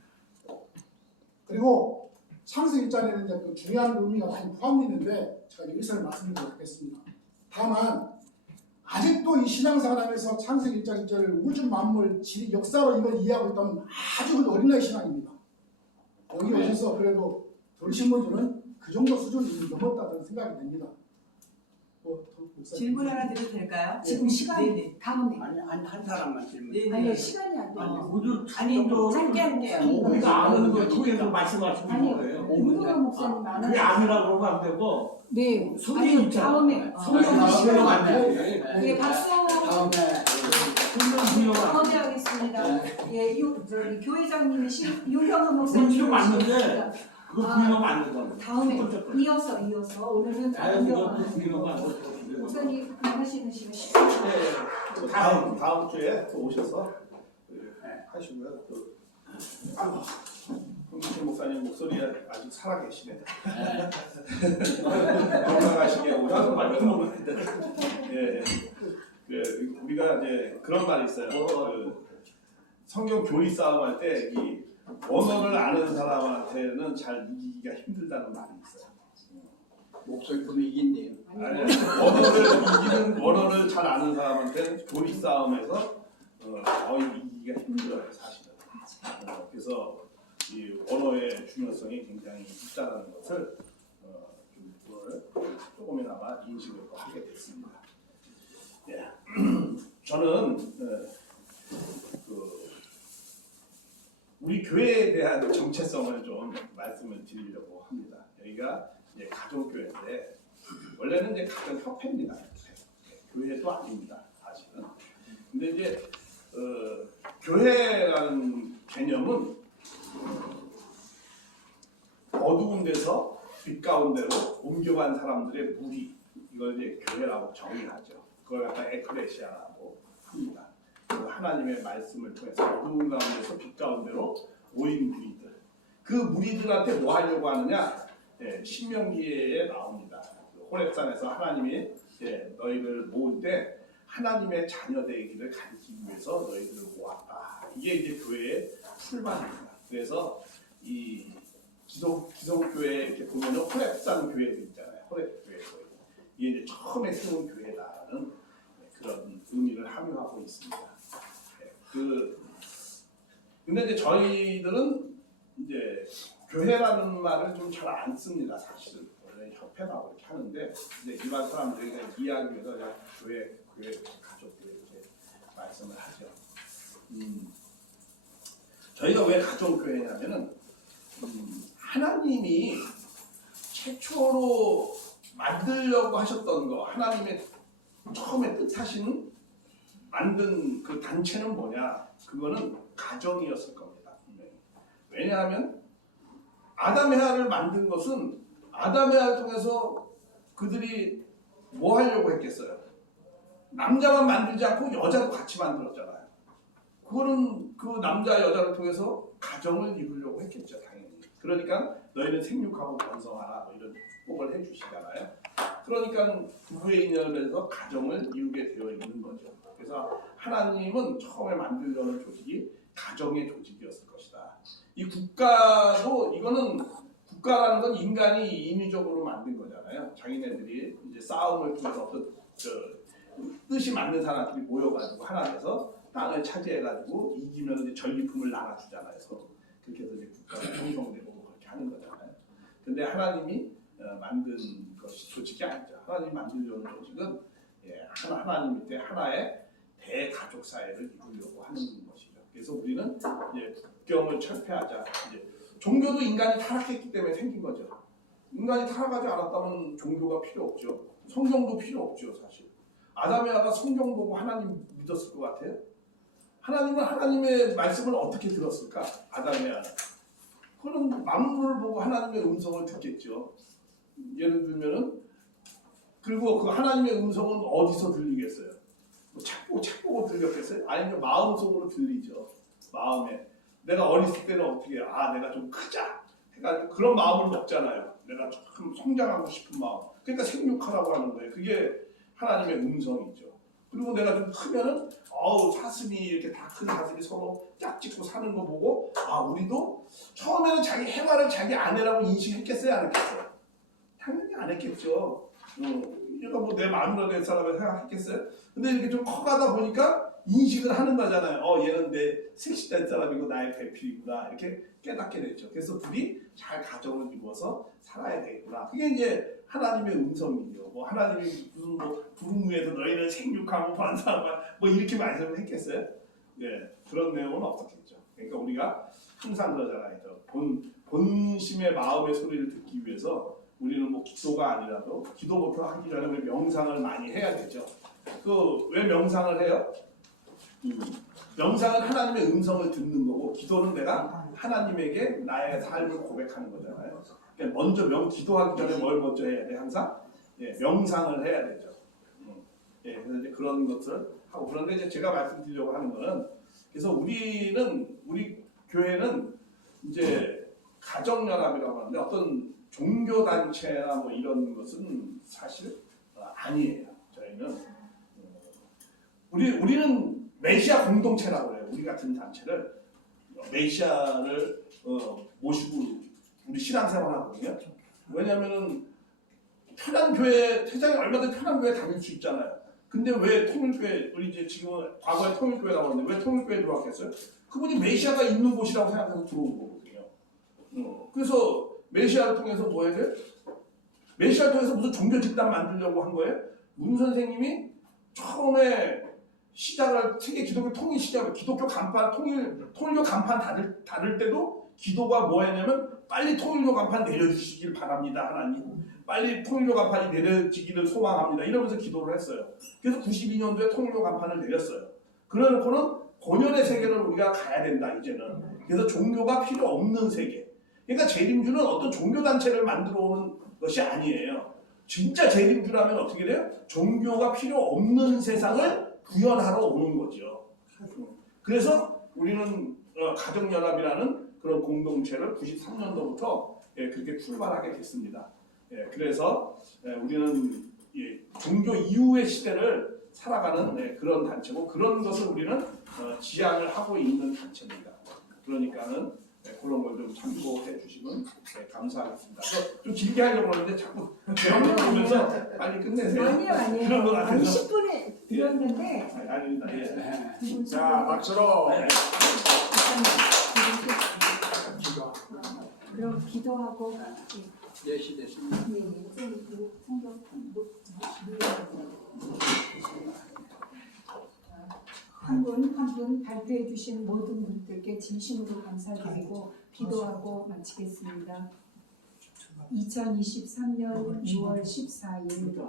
그리고 창세기 1장에는 이제 그 중요한 의미가 많이 포함되어 있는데 제가 여기서 말씀드리도록 하겠습니다. 다만 아직도 이 신앙생활하면서 창세기 1장 1절을 우주 만물 지리 역사로 이걸 이해하고 있다면 아주 어린아이 신앙입니다. 여기 오셔서 그래도 들으신 분들은 그 정도 수준이 넘었다는 생각이 듭니다. 질문 하나 드려도 될까요? 지금 시간이 네네. 가면 아니 한 사람만 질문. 네네. 아니요 시간이 안 돼요. 우주 아니 창조를 짧게 할게요. 우리가 아는 걸 통해서 말씀하시는 아니요 거예요. 김문호 목사님 그게 많아요. 아니라고 그러면 안 되고 네. 성경이 아니요 있잖아. 다음에 성경이 시간 안 안 돼. 돼요. 예 박수. 다음에 거대하겠습니다. 예, 저기 교회장님이 유경원 목사님 문지도 맞는데 그거 아, 분명하면 안 된다고. 다음에 첫 번째 거. 이어서 오늘은 아유, 이거 유경원 분명하면 안 돼. 목사님 나가시는 시간 10분. 네, 다음 주에 또 오셔서 하시고요. 또 홍기철 목사님 목소리 아직 살아계시네. 건강하시게 오셔서 예, 그 우리가 이제 그런 말이 있어요. 그 성경 교리 싸움할 때 이 언어를 아는 사람한테는 잘 이기기가 힘들다는 말이 있어요. 목소리 분위기인데요. 아니, 원어를 잘 아는 사람한테는 교리 싸움에서 거의 이기기가 힘들어요, 사실은. 그래서 이 언어의 중요성이 굉장히 있다는 것을 좀 오늘 조금이나마 인식을 하게 됐습니다. 예. 저는 우리 교회에 대한 정체성을 좀 말씀을 드리려고 합니다. 여기가 이제 가정교회인데 원래는 이제 가정협회입니다. 교회도 아닙니다, 사실은. 근데 이제 교회라는 개념은 어두운 데서 빛 가운데로 옮겨간 사람들의 무리, 이걸 이제 교회라고 정의하죠. 그걸 갖다 에클레시아라고 합니다. 하나님의 말씀을 통해서 어두운 가운데서 빛 가운데로 모인 무리들. 그 무리들한테 뭐 하려고 하느냐? 신명기에 나옵니다. 호렙산에서 하나님이 너희를 모을 때 하나님의 자녀 되기를 가르치기 위해서 너희들을 모았다. 이게 이제 교회의 출발입니다. 그래서 이 기독교회 이렇게 보면은 호렙산 교회도 있잖아요. 호렙 교회 이게 이제 처음에 세운 교회다라는 그런 의미를 함유하고 있습니다. 근데 이제 저희들은 이제 교회라는 말을 좀 잘 안 씁니다. 사실은 원래 협회라고 이렇게 하는데 이제 일반 사람들이 그냥 이해하기 위해서 그냥 교회, 가족교회 이렇게 말씀을 하죠. 저희가 왜 가정교회냐면은 하나님이 최초로 만들려고 하셨던 거, 하나님의 처음에 뜻하신 만든 그 단체는 뭐냐? 그거는 가정이었을 겁니다. 왜냐하면 아담의 하를 만든 것은 아담의 하를 통해서 그들이 뭐 하려고 했겠어요? 남자만 만들지 않고 여자도 같이 만들었잖아요. 그거는 그 남자 여자를 통해서 가정을 이루려고 했겠죠, 당연히. 그러니까 너희는 생육하고 번성하라 뭐 이런 복을 해주시잖아요. 그러니까 부부의 인연에서 가정을 이루게 되어 있는 거죠. 그래서 하나님은 처음에 만들려는 조직이 가정의 조직이었을 것이다. 이 국가도 이거는 국가라는 건 인간이 인위적으로 만든 거잖아요. 자기네들이 이제 싸움을 통해서 어떤 뜻이 맞는 사람들이 모여가지고 하나님께서 땅을 차지해가지고 이기면 이제 전리품을 나눠주잖아요. 서로. 그렇게 해서 이제 국가가 형성되고 그렇게 하는 거잖아요. 근데 하나님이 만든 것이 조직이 아니죠. 하나님이 만들려는 조직은 하나님 밑에 하나의 대가족 사회를 이루려고 하는 것이죠. 그래서 우리는 이제 국경을 철폐하자. 이제 종교도 인간이 타락했기 때문에 생긴 거죠. 인간이 타락하지 않았다면 종교가 필요 없죠. 성경도 필요 없죠, 사실. 아담의 아가 성경 보고 하나님 믿었을 것 같아요. 하나님은 하나님의 말씀을 어떻게 들었을까? 아담의 아가. 그거는 만물을 보고 하나님의 음성을 듣겠죠. 예를 들면은 그리고 그 하나님의 음성은 어디서 들리겠어요? 뭐 책 보고 들렸겠어요? 아니면 마음속으로 들리죠. 마음에. 내가 어렸을 때는 어떻게 내가 좀 크자 해가지고 그런 마음을 먹잖아요. 내가 조금 성장하고 싶은 마음. 그러니까 생육하라고 하는 거예요. 그게 하나님의 음성이죠. 그리고 내가 좀 크면은 사슴이 이렇게 다 큰 사슴이 서로 짝짓고 사는 거 보고 우리도 처음에는 자기 해마를 자기 아내라고 인식했겠어요? 안 했겠어요? 당연히 안 했겠죠. 그러니까 뭐 내 마누라 될 사람을 생각했겠어요? 근데 이렇게 좀 커가다 보니까 인식을 하는 거잖아요. 얘는 내 섹시된 사람이고 나의 배필이구나 이렇게 깨닫게 됐죠. 그래서 둘이 잘 가정을 이루어서 살아야 되겠구나. 그게 이제 하나님의 음성이죠. 뭐 하나님이 무슨 뭐 부름 위에서 너희는 생육하고 번성하고 뭐 이렇게 말씀을 했겠어요? 그런 내용은 없었겠죠. 그러니까 우리가 항상 그러잖아요. 본심의 마음의 소리를 듣기 위해서 우리는 뭐 기도가 아니라도 기도부터 하기 전에 우리 명상을 많이 해야 되죠. 왜 명상을 해요? 명상은 하나님의 음성을 듣는 거고 기도는 내가 하나님에게 나의 삶을 고백하는 거잖아요. 그러니까 먼저 기도하기 전에 뭘 먼저 해야 돼? 항상 명상을 해야 되죠. 그래서 이제 그런 것을 하고 그런데 이제 제가 말씀드리려고 하는 거는 그래서 우리 교회는 이제 가정연합이라고 하는데 어떤 종교 단체나 뭐 이런 것은 사실 아니에요. 저희는 우리는 메시아 공동체라고 해요. 우리 같은 단체를 메시아를 모시고 우리 신앙생활 하거든요. 왜냐하면은 편한 교회, 세상에 얼마든지 편한 교회 다닐 수 있잖아요. 근데 왜 통일교회, 우리 이제 지금은 과거에 통일교회 나왔는데 왜 통일교회 들어왔겠어요? 그분이 메시아가 있는 곳이라고 생각해서 들어온 거거든요. 그래서 메시아를 통해서 뭐 해야 돼? 메시아를 통해서 무슨 종교 집단 만들려고 한 거예요? 문 선생님이 처음에 시작을 세계 기독교 통일 시작을 기독교 간판 통일교 간판 닫을 때도 기도가 뭐였냐면 빨리 통일교 간판 내려주시길 바랍니다 하나님. 빨리 통일교 간판이 내려지기를 소망합니다. 이러면서 기도를 했어요. 그래서 92년도에 통일교 간판을 내렸어요. 그래놓고는 본연의 세계를 우리가 가야 된다 이제는. 그래서 종교가 필요 없는 세계. 그러니까 재림주는 어떤 종교단체를 만들어 오는 것이 아니에요. 진짜 재림주라면 어떻게 돼요? 종교가 필요 없는 세상을 구현하러 오는 거죠. 그래서 우리는 가정연합이라는 그런 공동체를 93년도부터 그렇게 출발하게 됐습니다. 그래서 우리는 종교 이후의 시대를 살아가는 그런 단체고 그런 것을 우리는 지향을 하고 있는 단체입니다. 그러니까는 그런 걸 좀 참고해 주시면 감사하겠습니다. 좀 길게 하려고 하는데 자꾸 대화를 보면서 빨리 끝내세요. 아니요. 그런 것 아니 같아서. 10분에 들었는데 아닙니다. 예. 두 분 자, 박수로. 그럼 기도하고 예시 됐습니다. 성경 한 분 발표해 주신 모든 분들께 진심으로 감사드리고 기도하고 마치겠습니다. 2023년 6월 14일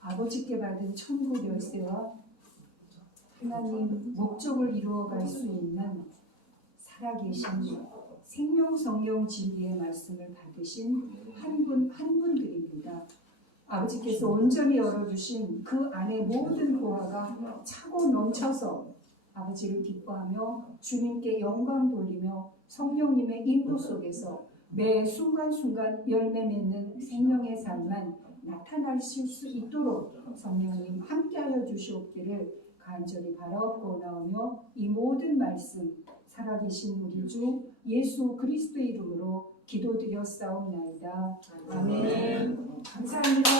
아버지께 받은 천국 열쇠와 하나님 목적을 이루어갈 수 있는 살아계신 생명 성령 진리의 말씀을 받으신 한 분들입니다. 아버지께서 온전히 열어주신 그 안에 모든 보화가 차고 넘쳐서 아버지를 기뻐하며 주님께 영광 돌리며 성령님의 인도 속에서 매 순간순간 열매 맺는 생명의 삶만 나타나실 수 있도록 성령님 함께하여 주시옵기를 간절히 바라옵고 나오며 이 모든 말씀 살아계신 우리 주 예수 그리스도의 이름으로 기도드렸사옵나이다. 아멘. 감사합니다.